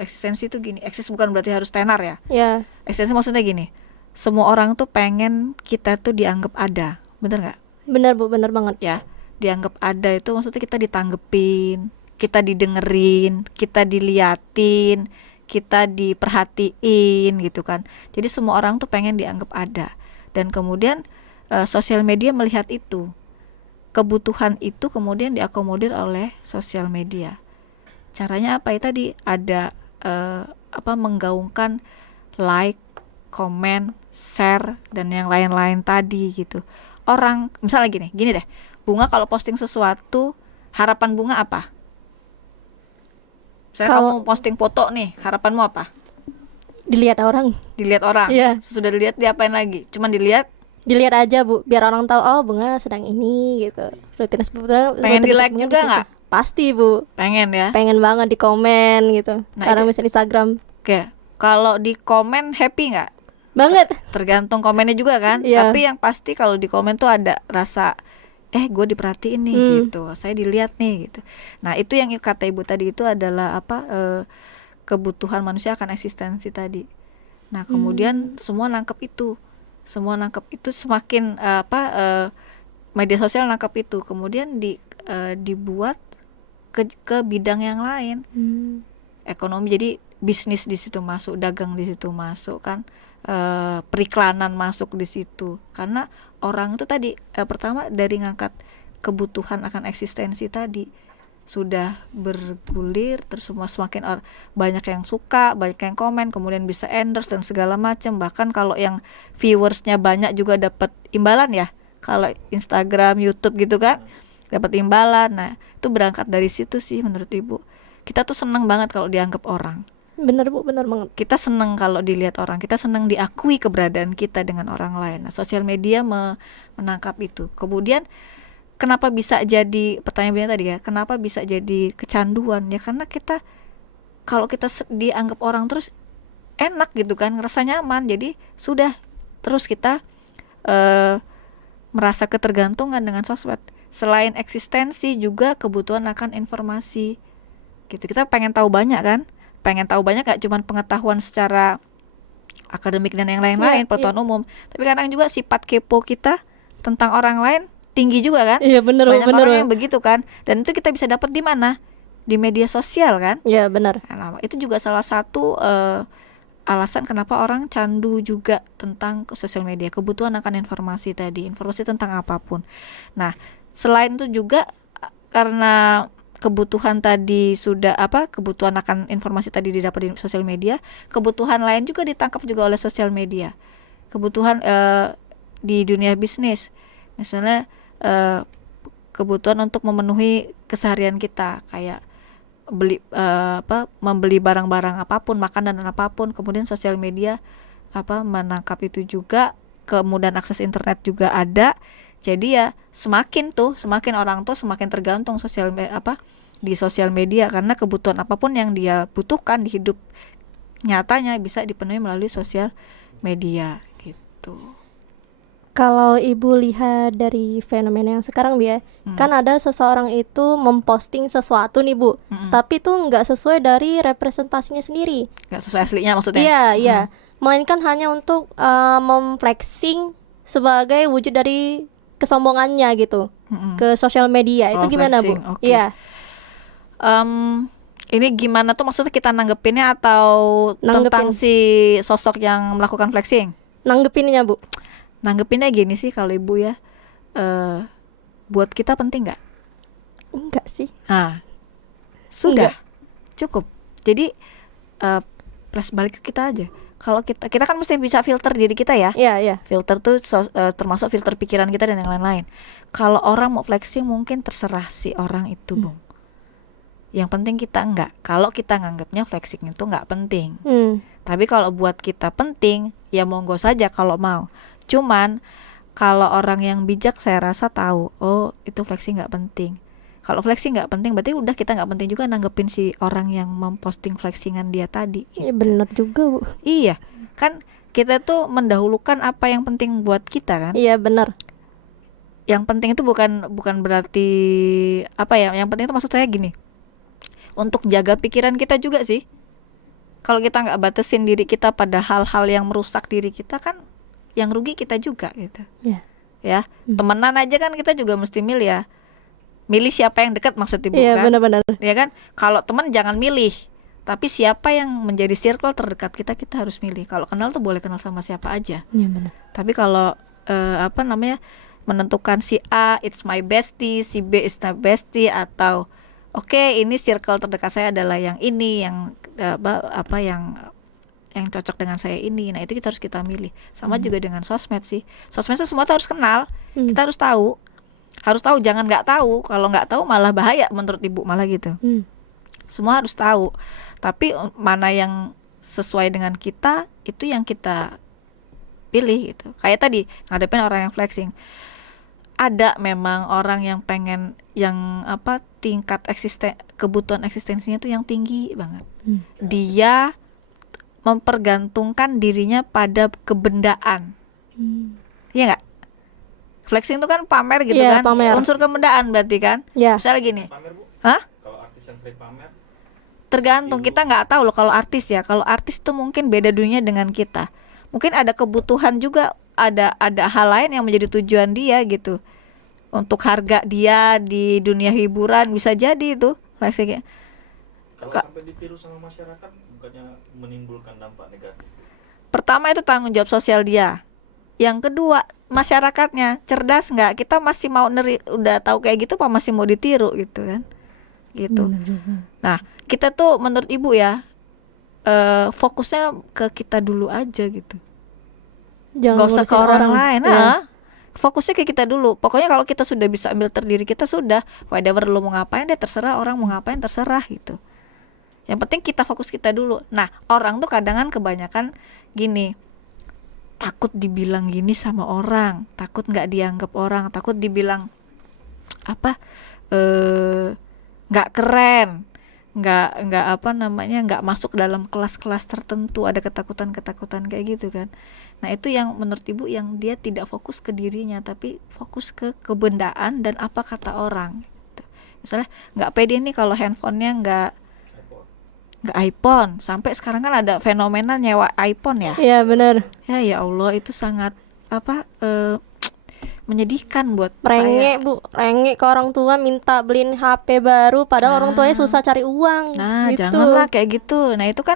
eksistensi itu gini, eksis bukan berarti harus tenar ya. Ya, Eksistensi maksudnya gini, semua orang tuh pengen kita tuh dianggap ada, bener nggak? benar Bu, benar banget. Ya, dianggap ada itu maksudnya kita ditanggepin, kita didengerin, kita diliatin, kita diperhatiin gitu kan. Jadi semua orang tuh pengen dianggap ada. Dan kemudian sosial media melihat itu, kebutuhan itu kemudian diakomodir oleh sosial media. Caranya apa ya tadi? Ada menggaungkan like, komen, share dan yang lain-lain tadi gitu. Orang misalnya gini deh. Bunga kalau posting sesuatu, harapan Bunga apa? Misalnya Kalau- kamu posting foto nih, harapanmu apa? Dilihat orang, Dilihat orang. Iya. Sudah dilihat diapain lagi? Cuman dilihat, dilihat aja Bu, biar orang tahu oh Bunga sedang ini gitu. Pengen di-like juga nggak? Pasti Bu, pengen ya. pengen banget di komen gitu. Nah, Sekarang itu- misalnya Instagram Oke, kalau di komen happy nggak? banget. Tergantung komennya juga kan. Iya. Tapi yang pasti kalau di komen tuh ada rasa gue diperhatiin nih gitu, saya dilihat nih gitu. Nah itu yang kata ibu tadi itu adalah kebutuhan manusia akan eksistensi tadi. Nah kemudian semua nangkep itu semakin media sosial nangkep itu, kemudian dibuat ke bidang yang lain, ekonomi, jadi bisnis di situ masuk, dagang di situ masuk kan, periklanan masuk di situ, karena orang itu tadi pertama dari ngangkat kebutuhan akan eksistensi tadi sudah bergulir, terus semua semakin banyak yang suka, banyak yang komen, kemudian bisa endorse dan segala macam. Bahkan kalau yang viewersnya banyak juga dapat imbalan ya, kalau Instagram, YouTube gitu kan dapat imbalan. Nah itu berangkat dari situ sih menurut ibu. Kita tuh seneng banget kalau dianggap orang. Bener Bu, bener banget. Kita seneng kalau dilihat orang, kita seneng diakui keberadaan kita dengan orang lain. Nah, sosial media menangkap itu. Kemudian kenapa bisa jadi, pertanyaan tadi ya, kenapa bisa jadi kecanduan? Ya karena kalau kita dianggap orang terus enak gitu kan, ngerasa nyaman. Jadi sudah terus kita merasa ketergantungan dengan sosmed. Selain eksistensi juga kebutuhan akan informasi. Gitu. Kita pengen tahu banyak kan? Pengen tahu banyak gak cuman pengetahuan secara akademik dan yang lain-lain, pengetahuan umum, tapi kadang juga sifat kepo kita tentang orang lain tinggi juga kan. Iya bener Bu, Banyak bener orang Bu. yang begitu kan, dan itu kita bisa dapat di mana? Di media sosial kan. Iya bener. Nah, itu juga salah satu alasan kenapa orang candu juga tentang sosial media, kebutuhan akan informasi tadi, informasi tentang apapun. Nah selain itu juga karena kebutuhan tadi sudah kebutuhan akan informasi tadi didapat di sosial media, kebutuhan lain juga ditangkap juga oleh sosial media. Kebutuhan di dunia bisnis, misalnya kebutuhan untuk memenuhi keseharian kita, kayak membeli barang-barang apapun, makanan dan apapun, kemudian sosial media menangkap itu juga, kemudian akses internet juga ada. Jadi ya semakin orang tuh semakin tergantung di sosial media, karena kebutuhan apapun yang dia butuhkan di hidup nyatanya bisa dipenuhi melalui sosial media gitu. Kalau ibu lihat dari fenomena yang sekarang Bu ya, kan ada seseorang itu memposting sesuatu nih Bu, tapi itu nggak sesuai dari representasinya sendiri. Nggak sesuai aslinya maksudnya. Iya, iya. Melainkan hanya untuk memflexing sebagai wujud dari kesombongannya gitu ke sosial media. Itu gimana Bu? Flexing, oke. Iya, Ini gimana tuh maksudnya kita nanggepinnya atau tentang Nanggepin. si sosok yang melakukan flexing? nanggepinnya Bu. Nanggepinnya gini sih kalau ibu ya, buat kita penting nggak? Enggak sih. Nah, sudah Enggak. cukup. Jadi flash balik ke kita aja. Kalau kita kan mesti bisa filter diri kita ya. Iya. Filter tuh termasuk filter pikiran kita dan yang lain-lain. Kalau orang mau flexing mungkin terserah si orang itu, Bung. Yang penting kita enggak. Kalau kita nganggapnya flexing itu enggak penting. Tapi kalau buat kita penting, ya monggo saja kalau mau. Cuman kalau orang yang bijak saya rasa tahu, oh itu flexing enggak penting. Kalau flexing nggak penting, berarti udah kita nggak penting juga nanggepin si orang yang memposting flexingan dia tadi. Iya benar juga, Bu. Iya, kan kita tuh mendahulukan apa yang penting buat kita kan. Iya benar. Yang penting itu bukan berarti apa ya? Yang penting itu maksud saya gini, untuk jaga pikiran kita juga sih. Kalau kita nggak batasin diri kita pada hal-hal yang merusak diri kita kan, yang rugi kita juga gitu. Iya. Ya, temenan aja kan kita juga mesti milih ya. Milih siapa yang dekat maksud Ibu Iya kan? benar-benar. Ya kan? Kalau teman jangan milih, tapi siapa yang menjadi circle terdekat kita harus milih. Kalau kenal tuh boleh kenal sama siapa aja. Iya benar. Tapi kalau menentukan si A it's my bestie, si B is my bestie, atau oke, ini circle terdekat saya adalah yang ini, yang yang cocok dengan saya ini. Nah itu kita milih. Sama juga dengan sosmed sih. Sosmed itu semua tuh harus kenal. Kita harus tahu, jangan nggak tahu. Kalau nggak tahu malah bahaya menurut Ibu, malah gitu. Semua harus tahu, tapi mana yang sesuai dengan kita itu yang kita pilih gitu. Kayak tadi ngadepin orang yang flexing, ada memang orang yang pengen yang tingkat kebutuhan eksistensinya tuh yang tinggi banget. Dia mempergantungkan dirinya pada kebendaan. Iya nggak? Flexing itu kan pamer gitu kan, pamer. unsur kebendaan berarti kan. Misalnya gini, Pamer, Bu. hah? Kalau artis yang sering pamer, Tergantung, kita nggak tahu loh kalau artis ya. Kalau artis tuh mungkin beda dunia dengan kita. Mungkin ada kebutuhan juga, ada hal lain yang menjadi tujuan dia gitu. Untuk harga dia di dunia hiburan bisa jadi itu flexing. kalau sampai ditiru sama masyarakat, bukannya menimbulkan dampak negatif? Pertama itu tanggung jawab sosial dia. Yang kedua, masyarakatnya cerdas nggak? Kita masih mau udah tahu kayak gitu, apa masih mau ditiru gitu kan? Gitu. Nah, kita tuh menurut Ibu ya, fokusnya ke kita dulu aja gitu. Jangan Gak usah ke ngurusin orang lain. Iya. Fokusnya ke kita dulu. Pokoknya kalau kita sudah bisa ambil terdiri kita, sudah whatever lu mau ngapain deh terserah, orang mau ngapain terserah gitu. Yang penting kita fokus kita dulu. Nah, orang tuh kadang kebanyakan gini, takut dibilang gini sama orang, takut nggak dianggap orang, takut dibilang nggak keren, nggak masuk dalam kelas-kelas tertentu, ada ketakutan kayak gitu kan. Nah itu yang menurut Ibu yang dia tidak fokus ke dirinya, tapi fokus ke kebendaan dan apa kata orang gitu. Misalnya nggak pede nih kalau handphonenya nggak iPhone. Sampai sekarang kan ada fenomena nyewa iPhone ya. Iya benar. Ya Allah, itu sangat menyedihkan buat Renge saya. Bu, renge ke orang tua minta beliin HP baru padahal orang tuanya susah cari uang. Nah, gitu. janganlah kayak gitu. Nah, itu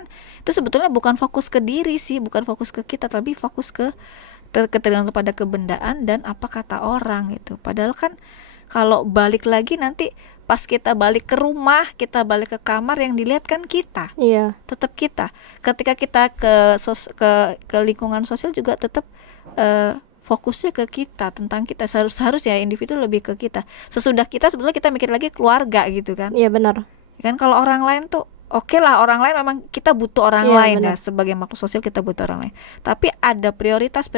sebetulnya bukan fokus ke diri sih, bukan fokus ke kita, tapi fokus ke ketergantungan pada kebendaan dan apa kata orang gitu. Padahal kan kalau balik lagi nanti pas kita balik ke rumah, kita balik ke kamar, yang dilihat kan kita. Iya. Tetap kita. Ketika kita ke lingkungan sosial juga tetap fokusnya ke kita, tentang kita. Seharusnya individu lebih ke kita. Sesudah kita sebetulnya kita mikir lagi keluarga gitu kan. Iya benar. Kan kalau orang lain tuh oke lah, orang lain memang kita butuh orang Iya, lain benar. ya, sebagai makhluk sosial kita butuh orang lain. Tapi ada prioritas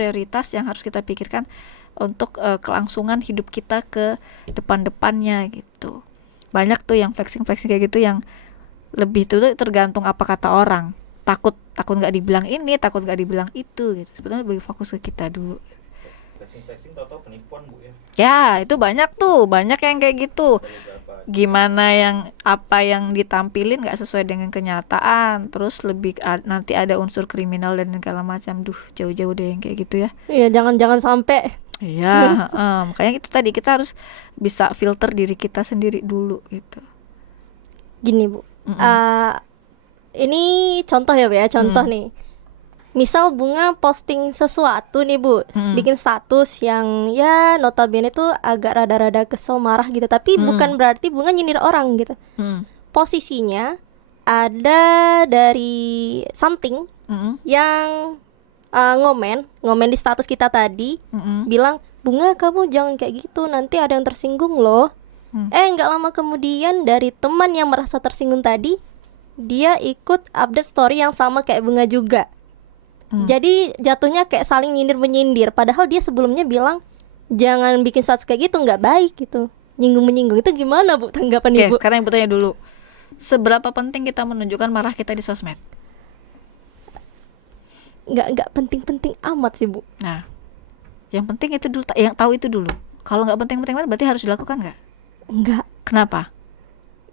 yang harus kita pikirkan untuk kelangsungan hidup kita ke depannya gitu. Banyak tuh yang flexing kayak gitu, yang lebih tuh tergantung apa kata orang. Takut nggak dibilang ini, takut nggak dibilang itu gitu. Sebetulnya lebih fokus ke kita dulu. Flexing tau-tau penipuan, Bu ya. Ya, itu banyak yang kayak gitu. Dari berapa? Gimana apa yang ditampilin nggak sesuai dengan kenyataan, terus lebih nanti ada unsur kriminal dan segala macam. Jauh-jauh deh yang kayak gitu ya. Iya, jangan sampai. Iya, makanya itu tadi kita harus bisa filter diri kita sendiri dulu gitu. Gini Bu, ini contoh ya Bu ya, contoh nih. Misal Bunga posting sesuatu nih Bu, bikin status yang ya notabene tuh agak rada-rada kesel, marah gitu, tapi bukan berarti Bunga nyindir orang gitu. Posisinya ada dari something Mm-mm. yang ngomen di status kita tadi, Mm-mm. bilang, Bunga kamu jangan kayak gitu, nanti ada yang tersinggung loh. Hmm. Nggak lama kemudian dari teman yang merasa tersinggung tadi, dia ikut update story yang sama kayak Bunga juga. Jadi jatuhnya kayak saling nyindir-menyindir, padahal dia sebelumnya bilang jangan bikin status kayak gitu, nggak baik gitu, nyinggung-menyinggung. Itu gimana Bu tanggapan Oke, Ibu? sekarang Ibu tanya dulu. Seberapa penting kita menunjukkan marah kita di sosmed? Nggak penting-penting amat sih Bu. Nah, yang penting itu dulu, yang tahu itu dulu. Kalau nggak penting-penting banget, berarti harus dilakukan nggak? Nggak. Kenapa?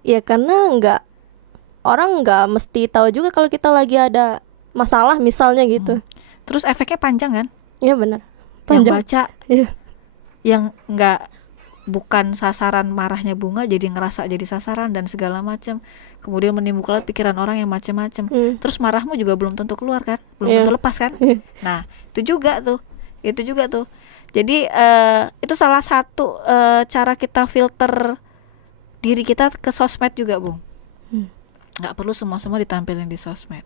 Ya karena orang nggak mesti tahu juga kalau kita lagi ada masalah misalnya gitu. Terus efeknya panjang kan? Iya benar. Yang Panjang. baca, Iya. yang nggak bukan sasaran marahnya Bunga jadi ngerasa jadi sasaran dan segala macam. Kemudian menimbulkan pikiran orang yang macam-macam. Terus marahmu juga belum tentu keluar kan? Belum Iya. tentu lepas kan? Nah, itu juga tuh. Jadi itu salah satu cara kita filter diri kita ke sosmed juga, Bung. Nggak perlu semua ditampilin di sosmed.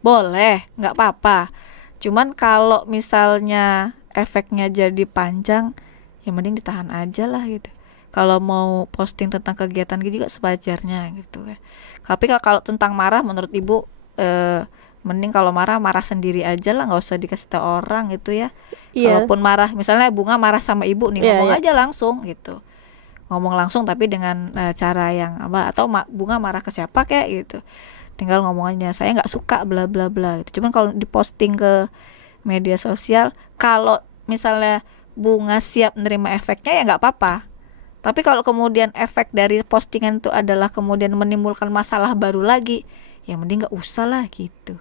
Boleh, nggak apa-apa. Cuman kalau misalnya efeknya jadi panjang, ya mending ditahan aja lah gitu. Kalau mau posting tentang kegiatan gitu juga sewajarnya gitu ya. Tapi kalau tentang marah, menurut Ibu mending kalau marah sendiri aja lah, nggak usah dikasih tahu orang gitu ya. Iya. Kalaupun marah, misalnya Bunga marah sama Ibu nih, Iya, ngomong iya. aja langsung gitu. Ngomong langsung tapi dengan cara yang apa, atau Bunga marah ke siapa kayak gitu, tinggal ngomongnya saya nggak suka bla bla bla gitu. Cuman kalau diposting ke media sosial, kalau misalnya Bunga siap menerima efeknya ya nggak apa-apa. Tapi kalau kemudian efek dari postingan itu adalah kemudian menimbulkan masalah baru lagi, ya mending nggak usah lah gitu,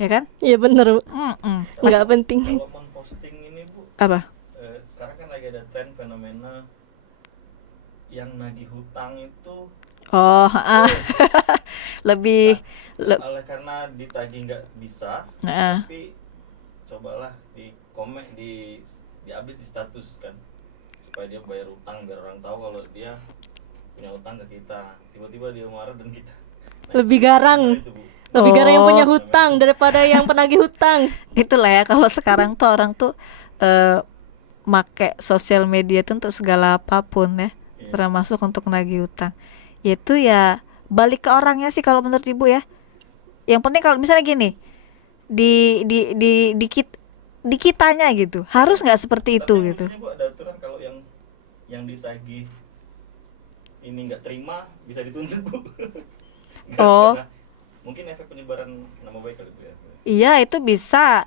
ya kan? Iya bener Bu. Nggak Mas- penting. Kalau memposting ini Bu, apa? sekarang kan lagi ada tren fenomena yang nagih hutang itu Oh, lebih oleh karena ditagih nggak bisa, Heeh. tapi cobalah di komen di update di status kan, supaya dia bayar utang biar orang tahu kalau dia punya utang ke kita. Tiba-tiba dia marah dan kita Lebih garang. itu, Bu. Lebih garang yang punya Oh. hutang daripada yang penagih hutang. Itulah ya, kalau sekarang tuh orang tuh make sosial media tuh untuk segala apapun ya, termasuk untuk nagih utang. Itu ya balik ke orangnya sih kalau menurut Ibu ya. Yang penting kalau misalnya gini, di kitanya gitu, harus nggak seperti itu Tapi gitu. maksudnya, Bu, ada aturan kalau yang ditagih ini nggak terima bisa dituntut, Bu. Oh. Karena mungkin efek penyebaran nama baik kali, Bu ya. Iya, itu bisa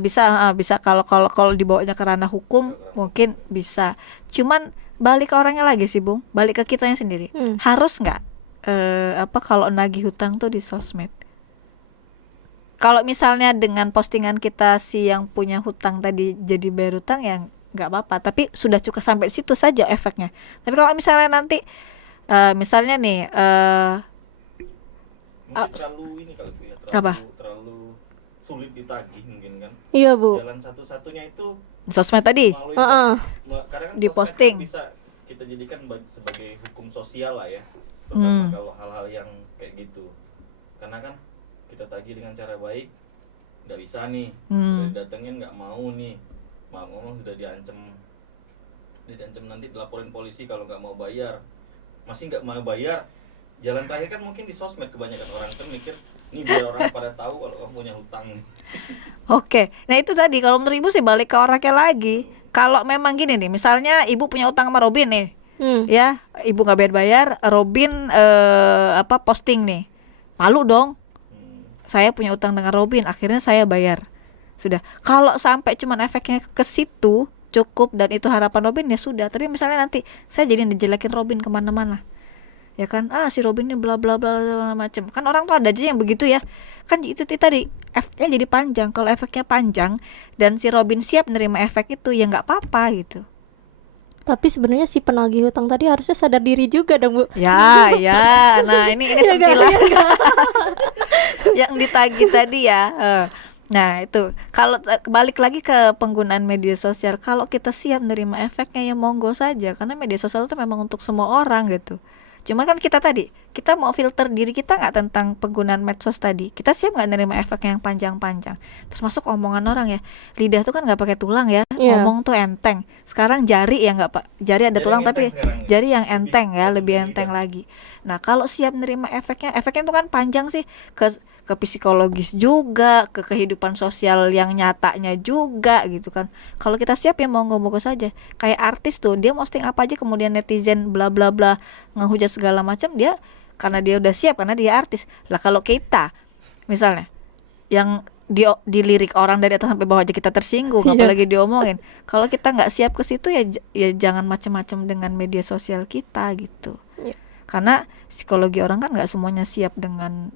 bisa kalau dibawanya ke ranah hukum mungkin bisa. Cuman balik ke orangnya lagi sih, Bung. Balik ke kitanya sendiri. Harus nggak kalau nagih hutang tuh di sosmed? Kalau misalnya dengan postingan kita si yang punya hutang tadi jadi bayar hutang, ya nggak apa-apa. Tapi sudah cukup sampai situ saja efeknya. Tapi kalau misalnya nanti misalnya nih Mungkin terlalu ini kali, Bu ya. Apa? Terlalu sulit ditagih mungkin kan. Iya Bu. Jalan satu-satunya itu di sosmed tadi. melalui Heeh. karena kan Di sosmed posting. kan bisa kita jadikan sebagai hukum sosial lah ya, terutama kalau hal-hal yang kayak gitu. Karena kan kita tagih dengan cara baik nggak bisa nih, udah didatengin nggak mau nih, mau ngomong udah diancem nanti dilaporin polisi kalau nggak mau bayar, masih nggak mau bayar. Jalan terakhir kan mungkin di sosmed, kebanyakan orang kan mikir ini biar orang pada tahu kalau kamu punya hutang. Oke, nah itu tadi kalau menurut Ibu sih balik ke orangnya lagi. Kalau memang gini nih, misalnya Ibu punya utang sama Robin nih, ya Ibu nggak bayar, Robin posting nih, malu dong. Saya punya utang dengan Robin, akhirnya saya bayar. Sudah. Kalau sampai cuman efeknya ke situ cukup dan itu harapan Robin, ya sudah. Tapi misalnya nanti saya jadi dijelekin Robin kemana-mana, ya kan, si Robin ini bla bla bla bla macam, kan orang tuh ada aja yang begitu ya kan. Itu tadi efeknya jadi panjang. Kalau efeknya panjang dan si Robin siap menerima efek itu, ya nggak apa-apa gitu. Tapi sebenarnya si penagih hutang tadi harusnya sadar diri juga dong Bu. Ya nah ini sentilan yang ditagih tadi ya. Nah itu kalau balik lagi ke penggunaan media sosial, kalau kita siap menerima efeknya ya monggo saja, karena media sosial itu memang untuk semua orang gitu. Cuman kan kita kita mau filter diri kita nggak tentang penggunaan medsos tadi? Kita siap nggak nerima efek yang panjang-panjang? Termasuk omongan orang ya, lidah tuh kan nggak pakai tulang ya, Iya. ngomong tuh enteng. Sekarang jari ya nggak pak, jari ada Jari tulang yang tapi enteng sekarang ya. jari yang Lebih- enteng ya, lebih lebih enteng lidah. lagi. Nah kalau siap nerima efeknya tuh kan panjang sih, ke psikologis juga, ke kehidupan sosial yang nyatanya juga gitu kan. Kalau kita siap ya monggo-monggo saja. Kayak artis tuh, dia posting apa aja kemudian netizen bla bla bla ngehujat segala macam, dia karena dia udah siap, karena dia artis. Lah kalau kita misalnya yang dilirik orang dari atas sampai bawah aja kita tersinggung, Iya. apalagi diomongin. Kalau kita nggak siap ke situ ya jangan macam-macam dengan media sosial kita gitu. Iya. Karena psikologi orang kan nggak semuanya siap dengan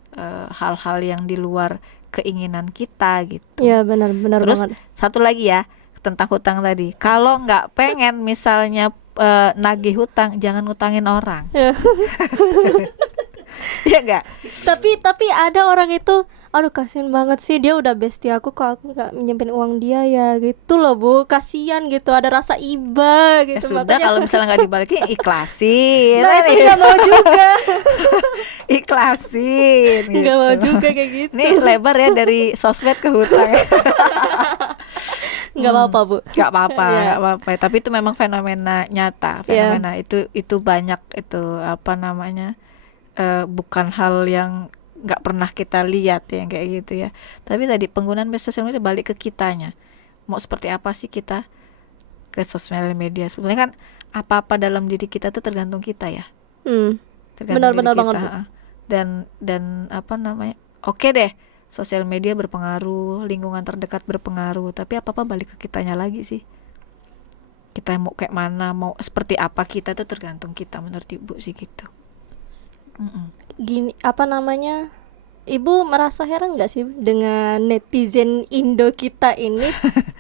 hal-hal yang di luar keinginan kita gitu. Iya, benar Terus banget. satu lagi ya tentang hutang tadi. Kalau nggak pengen misalnya nagih hutang, jangan ngutangin orang. Iya. Iya nggak? Tapi ada orang itu, aduh kasihan banget sih, dia udah bestie aku, kok aku nggak minjemin uang dia ya, gitu loh Bu, kasihan gitu, ada rasa iba Ya gitu. sudah, kalau misalnya nggak dibalikin ikhlasin. nah Kan itu ya? nggak mau juga, Ikhlasin gitu. nggak mau juga kayak gitu. Ini lebar ya dari sosmed ke hutang. Nggak apa-apa Bu. Gak apa-apa, Iya. gak apa-apa. Tapi itu memang fenomena nyata, Iya. fenomena itu banyak, itu apa namanya, bukan hal yang nggak pernah kita lihat yang kayak gitu ya. Tapi tadi penggunaan media sosial media balik ke kitanya, mau seperti apa sih kita ke sosial media. Sebetulnya kan apa-apa dalam diri kita tuh tergantung kita ya, tergantung Benar-benar diri banget, kita. Bu. Dan apa namanya, oke deh, sosial media berpengaruh, lingkungan terdekat berpengaruh, tapi apa-apa balik ke kitanya lagi sih. Kita mau kayak mana, mau seperti apa kita tuh tergantung kita, menurut Ibu sih gitu. Gini, apa namanya, Ibu merasa heran nggak sih dengan netizen Indo kita ini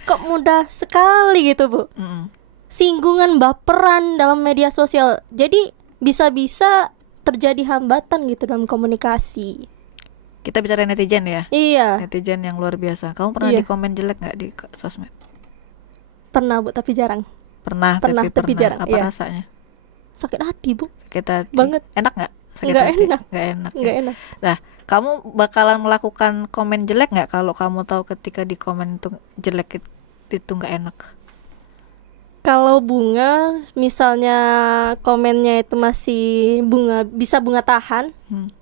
kok mudah sekali gitu Bu, singgungan, baperan dalam media sosial, jadi bisa-bisa terjadi hambatan gitu dalam komunikasi. Kita bicara netizen ya, Iya, netizen yang luar biasa. Kamu pernah Iya. di komen jelek nggak di sosmed? pernah Bu, tapi jarang. Pernah, Pernah, tapi jarang, Apa iya. rasanya? Sakit hati Bu, Sakit hati. Banget. Enak nggak? Sakit Nggak hati? enak. Nggak enak. nggak Ya? enak. Nah, kamu bakalan melakukan komen jelek nggak kalau kamu tahu ketika di komen itu jelek itu nggak enak? Kalau bunga, misalnya komennya itu masih bunga, bisa bunga tahan,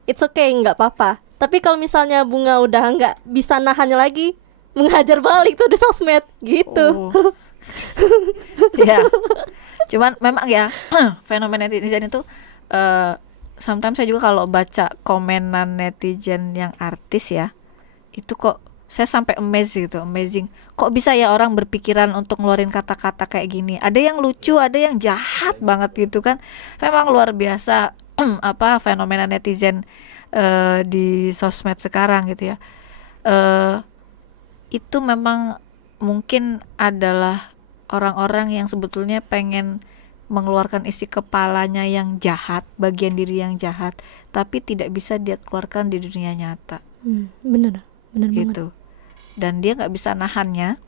it's okay, nggak apa-apa. Tapi kalau misalnya bunga udah nggak bisa nahannya lagi, menghajar balik tuh di sosmed, gitu. Oh. Ya, cuman memang ya fenomena netizen itu sometimes saya juga kalau baca komenan netizen yang artis ya, itu kok saya sampai amazing. Kok bisa ya orang berpikiran untuk ngeluarin kata-kata kayak gini? Ada yang lucu, ada yang jahat banget gitu kan. Memang luar biasa apa fenomena netizen di sosmed sekarang gitu ya. Itu memang mungkin adalah orang-orang yang sebetulnya pengen mengeluarkan isi kepalanya yang jahat, bagian diri yang jahat, tapi tidak bisa dia keluarkan di dunia nyata Bener banget. gitu. Dan dia nggak bisa nahannya,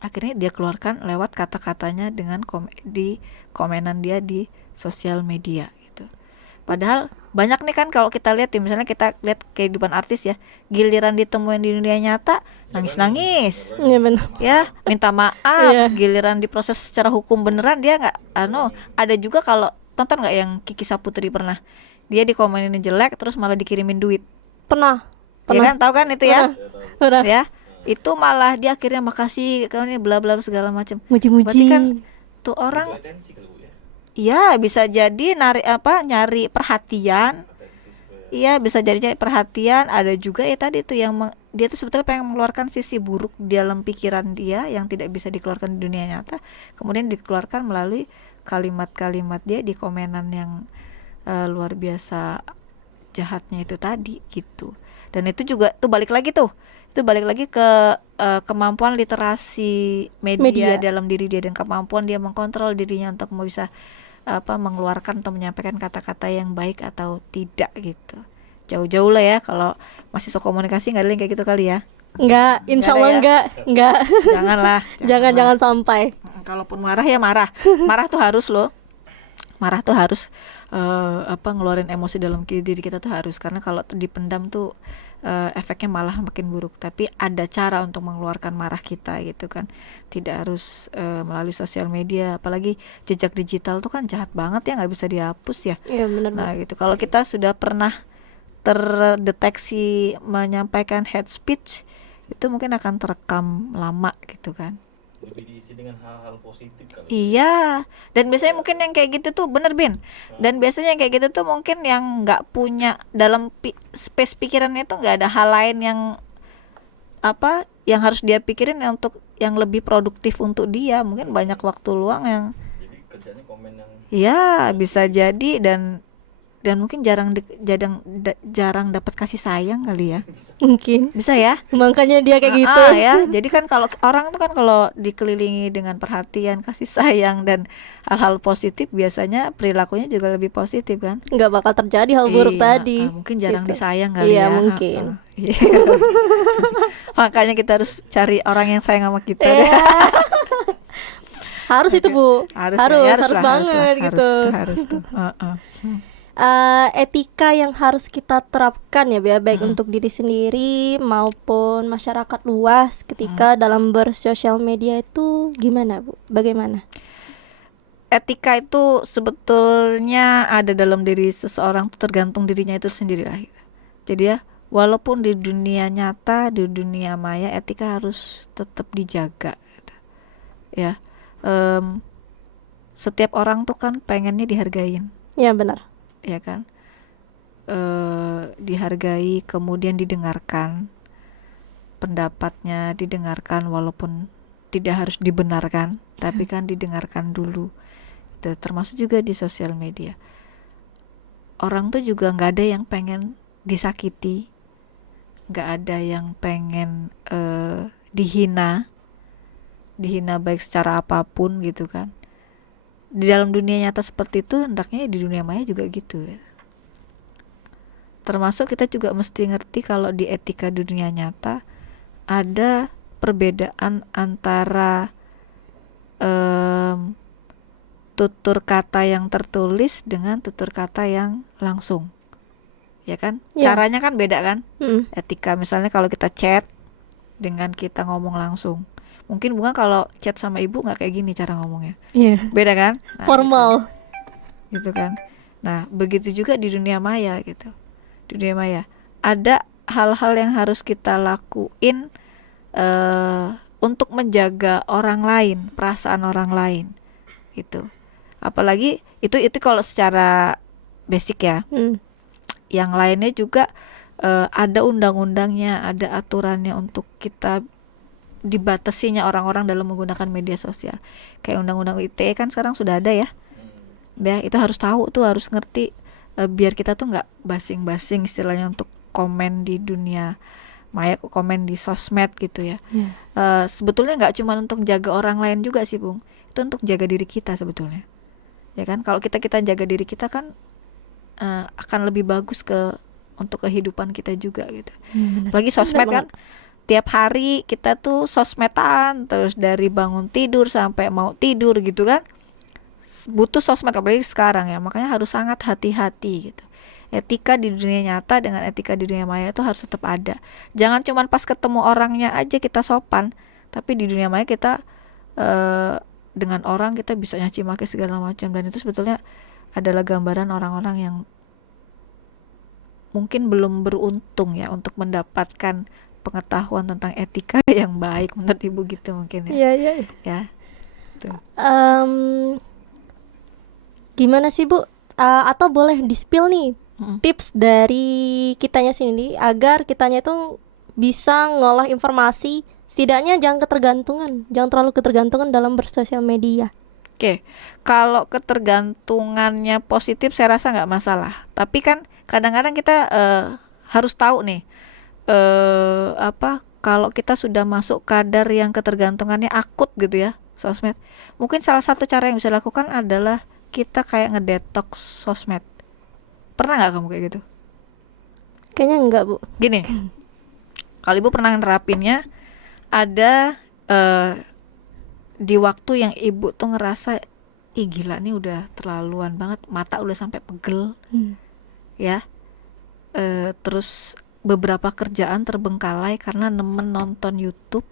akhirnya dia keluarkan lewat kata-katanya dengan di komenan dia di sosial media gitu. Padahal banyak nih kan kalau kita lihat ya, misalnya kita lihat kehidupan artis ya, giliran ditemuin di dunia nyata nangis-nangis Iya benar. ya, minta maaf. Iya. Giliran diproses secara hukum beneran dia nggak ada juga. Kalau tonton nggak yang Kiki Saputri pernah, dia dikomenin jelek terus malah dikirimin duit Pernah. ya kan, tahu kan itu ya? Pernah. Ya, itu malah dia akhirnya makasih kamu ini bla bla segala macam. Muji-muji. Berarti kan tuh orang Butuh atensi kali Bu ya. iya bisa jadi nyari perhatian. Atensi supaya Iya bisa jadi nyari perhatian. Ada juga ya tadi tuh yang dia tuh sebetulnya pengen mengeluarkan sisi buruk di dalam pikiran dia yang tidak bisa dikeluarkan di dunia nyata, kemudian dikeluarkan melalui kalimat-kalimat dia di komenan yang luar biasa jahatnya itu tadi gitu. Dan itu juga tuh balik lagi ke kemampuan literasi media Media. dalam diri dia dan kemampuan dia mengkontrol dirinya untuk mau bisa mengeluarkan atau menyampaikan kata-kata yang baik atau tidak gitu. Jauh-jauh lah ya, kalau mahasiswa komunikasi nggak ada yang kayak gitu kali ya. Enggak, insya Nggak Allah ada enggak. Janganlah. Jangan sampai. Kalaupun marah ya marah tuh harus loh. marah tuh harus ngeluarin emosi dalam diri kita tuh harus, karena kalau dipendam tuh efeknya malah makin buruk. Tapi ada cara untuk mengeluarkan marah kita gitu kan, tidak harus melalui sosial media, apalagi jejak digital tuh kan jahat banget ya, nggak bisa dihapus ya. Iya benar. Nah gitu, kalau kita sudah pernah terdeteksi menyampaikan hate speech, itu mungkin akan terekam lama gitu kan. Lebih diisi dengan hal-hal positif kali. Iya, dan biasanya mungkin yang kayak gitu tuh bener Bin. Dan biasanya yang kayak gitu tuh mungkin yang nggak punya dalam space pikirannya tuh nggak ada hal lain yang yang harus dia pikirin yang untuk yang lebih produktif untuk dia. Mungkin banyak waktu luang yang Jadi kerjanya komen yang ya bisa jadi, dan mungkin jarang dapat kasih sayang kali ya. Mungkin Bisa ya? makanya dia kayak gitu. Ya. Jadi kan kalau orang tuh kan kalau dikelilingi dengan perhatian, kasih sayang dan hal-hal positif, biasanya perilakunya juga lebih positif kan. Nggak bakal terjadi hal buruk Iya, tadi. mungkin jarang Gitu. disayang kali Iya, ya. mungkin. Iya. Makanya kita harus cari orang yang sayang sama kita deh. Iya. Harus itu Bu. Harus harus lah, banget gitu. Harus tuh. Etika yang harus kita terapkan ya, baik untuk diri sendiri maupun masyarakat luas ketika dalam bersosial media itu gimana Bu? Bagaimana? Etika itu sebetulnya ada dalam diri seseorang, tergantung dirinya itu sendiri lah gitu. Jadi ya, walaupun di dunia nyata, di dunia maya, etika harus tetap dijaga gitu. Ya, setiap orang tuh kan pengennya dihargain, Ya benar. ya kan, dihargai, kemudian didengarkan pendapatnya, didengarkan walaupun tidak harus dibenarkan, tapi kan didengarkan dulu. Itu termasuk juga di sosial media. Orang tuh juga nggak ada yang pengen disakiti, nggak ada yang pengen dihina baik secara apapun gitu kan. Di dalam dunia nyata seperti itu, hendaknya di dunia maya juga gitu ya. Termasuk kita juga mesti ngerti kalau di etika dunia nyata ada perbedaan antara tutur kata yang tertulis dengan tutur kata yang langsung, ya kan? Ya. Caranya kan beda kan? Mm. Etika misalnya kalau kita chat dengan kita ngomong langsung, mungkin Bunga kalau chat sama ibu nggak kayak gini cara ngomongnya, Iya. beda kan? Nah, Formal. gitu kan. Nah begitu juga di dunia maya gitu. Di dunia maya ada hal-hal yang harus kita lakuin untuk menjaga orang lain, perasaan orang lain gitu. Apalagi itu kalau secara basic ya. Yang lainnya juga ada undang-undangnya, ada aturannya untuk kita dibatasinya orang-orang dalam menggunakan media sosial. Kayak undang-undang ITE kan sekarang sudah ada ya. Ya, itu harus tahu tuh, harus ngerti biar kita tuh nggak basing-basing istilahnya untuk komen di dunia maya, komen di sosmed gitu ya. Sebetulnya nggak cuma untuk jaga orang lain juga sih Bung, itu untuk jaga diri kita sebetulnya, ya kan. Kalau kita jaga diri kita kan akan lebih bagus untuk kehidupan kita juga gitu. Apalagi sosmed kan tiap hari kita tuh sosmedan terus, dari bangun tidur sampai mau tidur gitu kan, butuh sosmed apalagi sekarang ya. Makanya harus sangat hati-hati gitu. Etika di dunia nyata dengan etika di dunia maya itu harus tetap ada. Jangan cuma pas ketemu orangnya aja kita sopan, tapi di dunia maya kita dengan orang kita bisa nyaci maki segala macam. Dan itu sebetulnya adalah gambaran orang-orang yang mungkin belum beruntung ya untuk mendapatkan pengetahuan tentang etika yang baik, menurut Ibu gitu mungkin ya. Iya. Ya. Tuh. Gimana sih Bu? Atau boleh di-spill nih tips dari kitanya sendiri agar kitanya itu bisa ngolah informasi, setidaknya jangan terlalu ketergantungan dalam bersosial media. Oke, kalau ketergantungannya positif saya rasa nggak masalah. Tapi kan kadang-kadang kita harus tahu nih kalau kita sudah masuk kadar yang ketergantungannya akut gitu ya, sosmed. Mungkin salah satu cara yang bisa dilakukan adalah kita kayak ngedetox sosmed. Pernah nggak kamu kayak gitu? Kayaknya enggak Bu. Gini, kalau Ibu pernah nerapinnya, ada di waktu yang Ibu tuh ngerasa ih gila nih udah terlaluan banget, mata udah sampai pegel Hmm. ya. Terus beberapa kerjaan terbengkalai karena nemen nonton YouTube,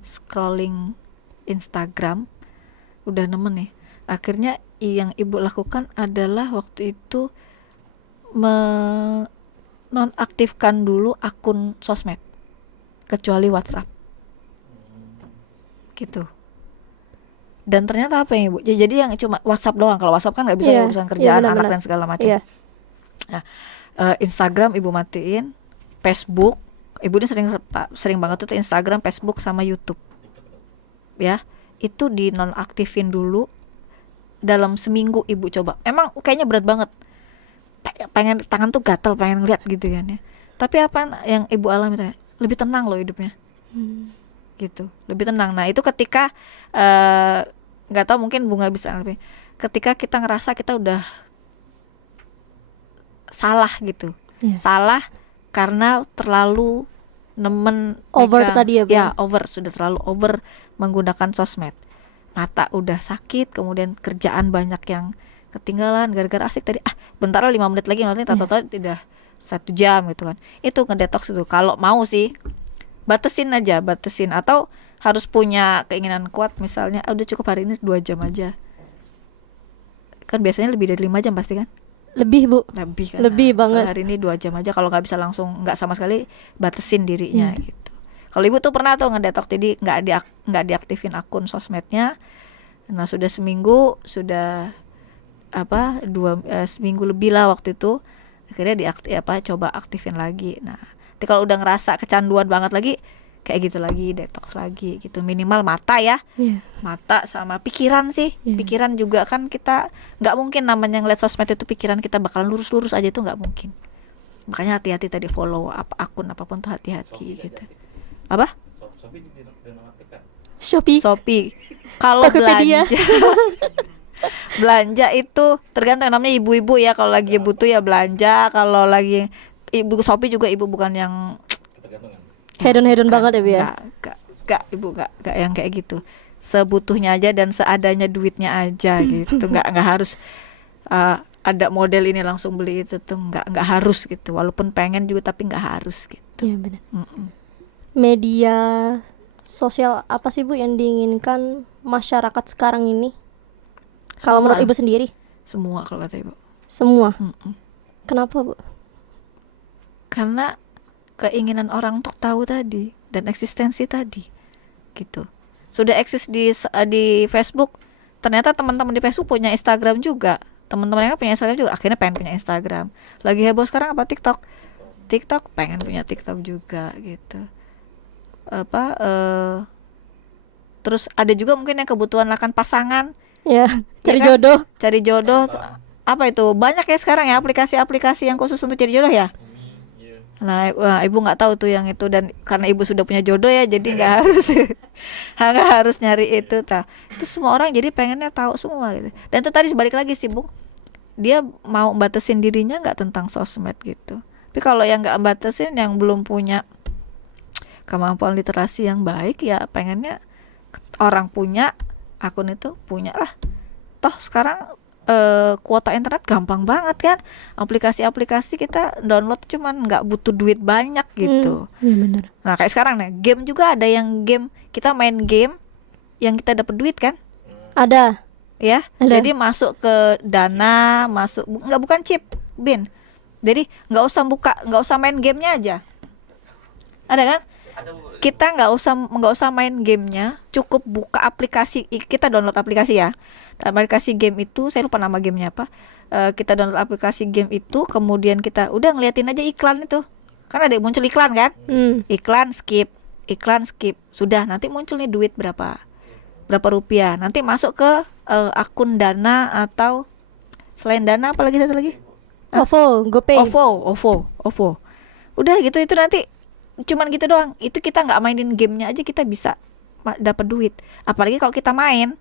scrolling Instagram, udah nemen nih. Akhirnya yang ibu lakukan adalah waktu itu menonaktifkan dulu akun sosmed kecuali WhatsApp gitu. Dan ternyata apa ya ibu? Jadi yang cuma WhatsApp doang. Kalau WhatsApp kan nggak bisa Iya, urusan iya, kerjaan anak benar-benar. dan segala macam. Iya. Instagram ibu matiin, Facebook ibu ini sering banget tuh Instagram, Facebook sama YouTube ya, itu dinonaktifin dulu dalam seminggu ibu coba. Emang kayaknya berat banget, pengen tangan tuh gatel pengen ngeliat gitu kan ya, tapi apa yang ibu alami tadi, lebih tenang loh hidupnya gitu, lebih tenang. Nah itu ketika nggak tahu mungkin Bunga bisa lebih, ketika kita ngerasa kita udah salah gitu. Iya. Salah karena terlalu nemen Over megang- tadi ya, Bu? ya over, sudah terlalu over menggunakan sosmed. Mata udah sakit, kemudian kerjaan banyak yang ketinggalan gara-gara asik tadi, bentar 5 menit lagi nanti tato-tato tidak 1 jam gitu kan. Itu ngedetox itu kalau mau sih, batasin atau harus punya keinginan kuat, misalnya udah cukup hari ini 2 jam aja, kan biasanya lebih dari 5 jam pasti kan, Lebih, Bu. lebih kan. Lebih banget. Hari ini 2 jam aja, kalau nggak bisa langsung nggak sama sekali, batasin dirinya gitu. Kalau ibu tuh pernah tuh ngedetox, jadi nggak diaktifin akun sosmednya. Nah sudah seminggu, sudah seminggu lebih lah waktu itu, akhirnya coba aktifin lagi. Nah nanti kalau udah ngerasa kecanduan banget lagi, kayak gitu lagi, detox lagi gitu. Minimal mata ya, Iya. mata sama pikiran sih. Pikiran juga kan, kita nggak mungkin namanya ngeliat sosmed itu pikiran kita bakalan lurus-lurus aja, itu nggak mungkin. Makanya hati-hati tadi follow akun apapun tuh, hati-hati gitu. Apa? Shopee dinonaktifkan. Shopee. Kalau Tokopedia. belanja itu tergantung, namanya ibu-ibu ya, kalau lagi butuh ya belanja, kalau lagi ibu Shopee juga ibu bukan yang Ketergantungan. Hedon banget ya, Bu ya. Enggak, ibu enggak yang kayak gitu. Sebutuhnya aja dan seadanya duitnya aja gitu. Enggak harus ada model ini langsung beli itu tuh, enggak harus gitu. Walaupun pengen juga tapi enggak harus gitu. Iya, benar. Mm-mm. Media sosial apa sih, Bu, yang diinginkan masyarakat sekarang ini? Kalau Semua. menurut Ibu sendiri? Semua kalau kata ibu. Semua. Mm-mm. Kenapa, Bu? Karena keinginan orang untuk tahu tadi dan eksistensi tadi gitu. Sudah eksis di Facebook, ternyata teman-teman di Facebook punya Instagram juga, teman-teman yang punya Instagram juga akhirnya pengen punya Instagram. Lagi heboh sekarang apa, TikTok pengen punya TikTok juga gitu. Terus ada juga mungkin yang kebutuhan akan pasangan, Ya, cari kan? jodoh. cari jodoh, apa itu banyak ya sekarang ya aplikasi-aplikasi yang khusus untuk cari jodoh ya. Iya. Nah, ibu nggak tahu tuh yang itu, dan karena ibu sudah punya jodoh ya, jadi nggak harus nggak harus nyari itu. Itu semua orang jadi pengennya tahu semua gitu. Dan itu tadi sebalik lagi sih, Bu, dia mau batasin dirinya nggak tentang sosmed gitu. Tapi kalau yang nggak batasin, yang belum punya kemampuan literasi yang baik, ya pengennya orang punya akun itu punya lah. Toh sekarang kuota internet gampang banget kan, aplikasi-aplikasi kita download cuman nggak butuh duit banyak gitu. Iya, benar. Nah kayak sekarang nih, game juga ada yang game, kita main game yang kita dapat duit kan Ada. ya. Ada. Jadi masuk ke Dana, bukan chip bin, jadi nggak usah main gamenya aja, ada kan. Kita nggak usah main gamenya, cukup buka aplikasi, kita download aplikasi ya. Aplikasi game itu saya lupa nama gamenya apa. Kita download aplikasi game itu, kemudian kita udah ngeliatin aja iklan itu, kan ada muncul iklan kan, iklan skip, sudah nanti muncul nih duit berapa rupiah, nanti masuk ke akun Dana, atau selain Dana apalagi satu lagi, OVO, GoPay. OVO. Udah gitu, itu nanti cuman gitu doang. Itu kita nggak mainin gamenya aja kita bisa dapat duit. Apalagi kalau kita main,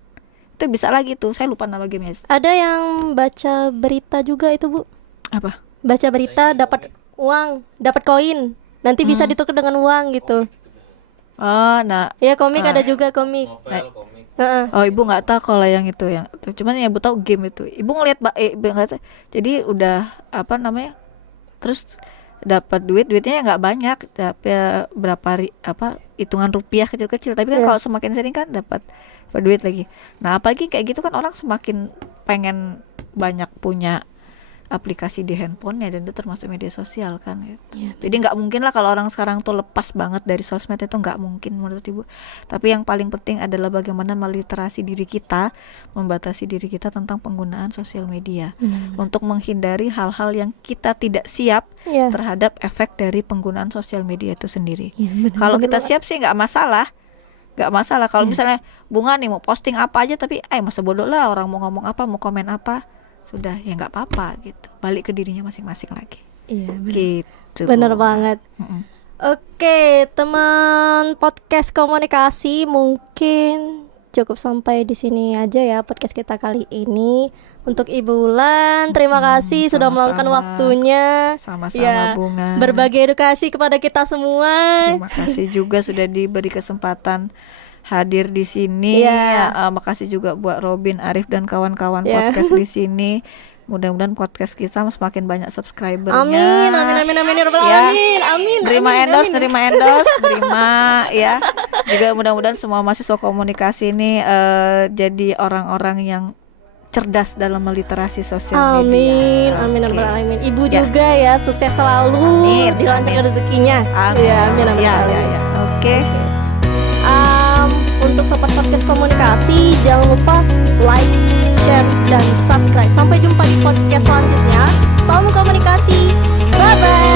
itu bisa lagi tuh. Saya lupa nama gamenya. Ada yang baca berita juga itu, Bu. Apa? Baca berita dapat uang, dapat koin. Nanti bisa ditukar dengan uang gitu. Oh, nah, Ya, komik ada juga komik. Novel, komik. Heeh. Oh, ibu nggak tahu kalau yang itu, cuman yang ibu tahu game itu. Ibu ngeliat ibu nggak tahu. Jadi udah apa namanya, terus dapat duitnya nggak banyak, tapi hitungan rupiah kecil-kecil. Tapi kan Iya. kalau semakin sering kan dapat duit lagi. Nah, apalagi kayak gitu kan orang semakin pengen banyak punya aplikasi di handphonenya, dan itu termasuk media sosial kan gitu. Iya. Jadi nggak mungkin lah kalau orang sekarang tuh lepas banget dari sosmed, itu nggak mungkin menurut ibu. Tapi yang paling penting adalah bagaimana meliterasi diri kita, membatasi diri kita tentang penggunaan sosial media untuk menghindari hal-hal yang kita tidak siap Iya. terhadap efek dari penggunaan sosial media itu sendiri. Iya, benar, Kalau benar kita banget. siap sih nggak masalah. Kalau misalnya Bunga nih mau posting apa aja, tapi masa bodoh lah orang mau ngomong apa, mau komen apa, sudah ya nggak apa-apa gitu. Balik ke dirinya masing-masing lagi. Iya, benar. Gitu. Bener Bunga. banget. Mm-mm. Oke, teman podcast komunikasi, mungkin cukup sampai di sini aja ya podcast kita kali ini. Untuk Ibu Wulan, terima kasih sudah meluangkan sama-sama. waktunya. Sama-sama Ya, Bunga. berbagi edukasi kepada kita semua. Terima kasih juga sudah diberi kesempatan hadir di sini. Iya. Makasih juga buat Robin, Arif dan kawan-kawan Iya. podcast di sini. Mudah-mudahan podcast kita semakin banyak subscribernya. Amin, amin, amin, amin, ya Rabbal Ya. alamin. Amin. Terima amin, endorse, amin. terima ya. Juga mudah-mudahan semua mahasiswa komunikasi ini jadi orang-orang yang cerdas dalam meliterasi sosial Amin, media. amin, Oke. Rabbal alamin. Ibu Ya. juga ya, sukses selalu, Amin, dilancarkan amin. rezekinya. Amin. Ya, amin, amin. Ya, amin. ya, ya. Oke. Untuk sobat podcast komunikasi, jangan lupa like, share, dan subscribe. Sampai jumpa di podcast selanjutnya. Salam komunikasi. Bye bye.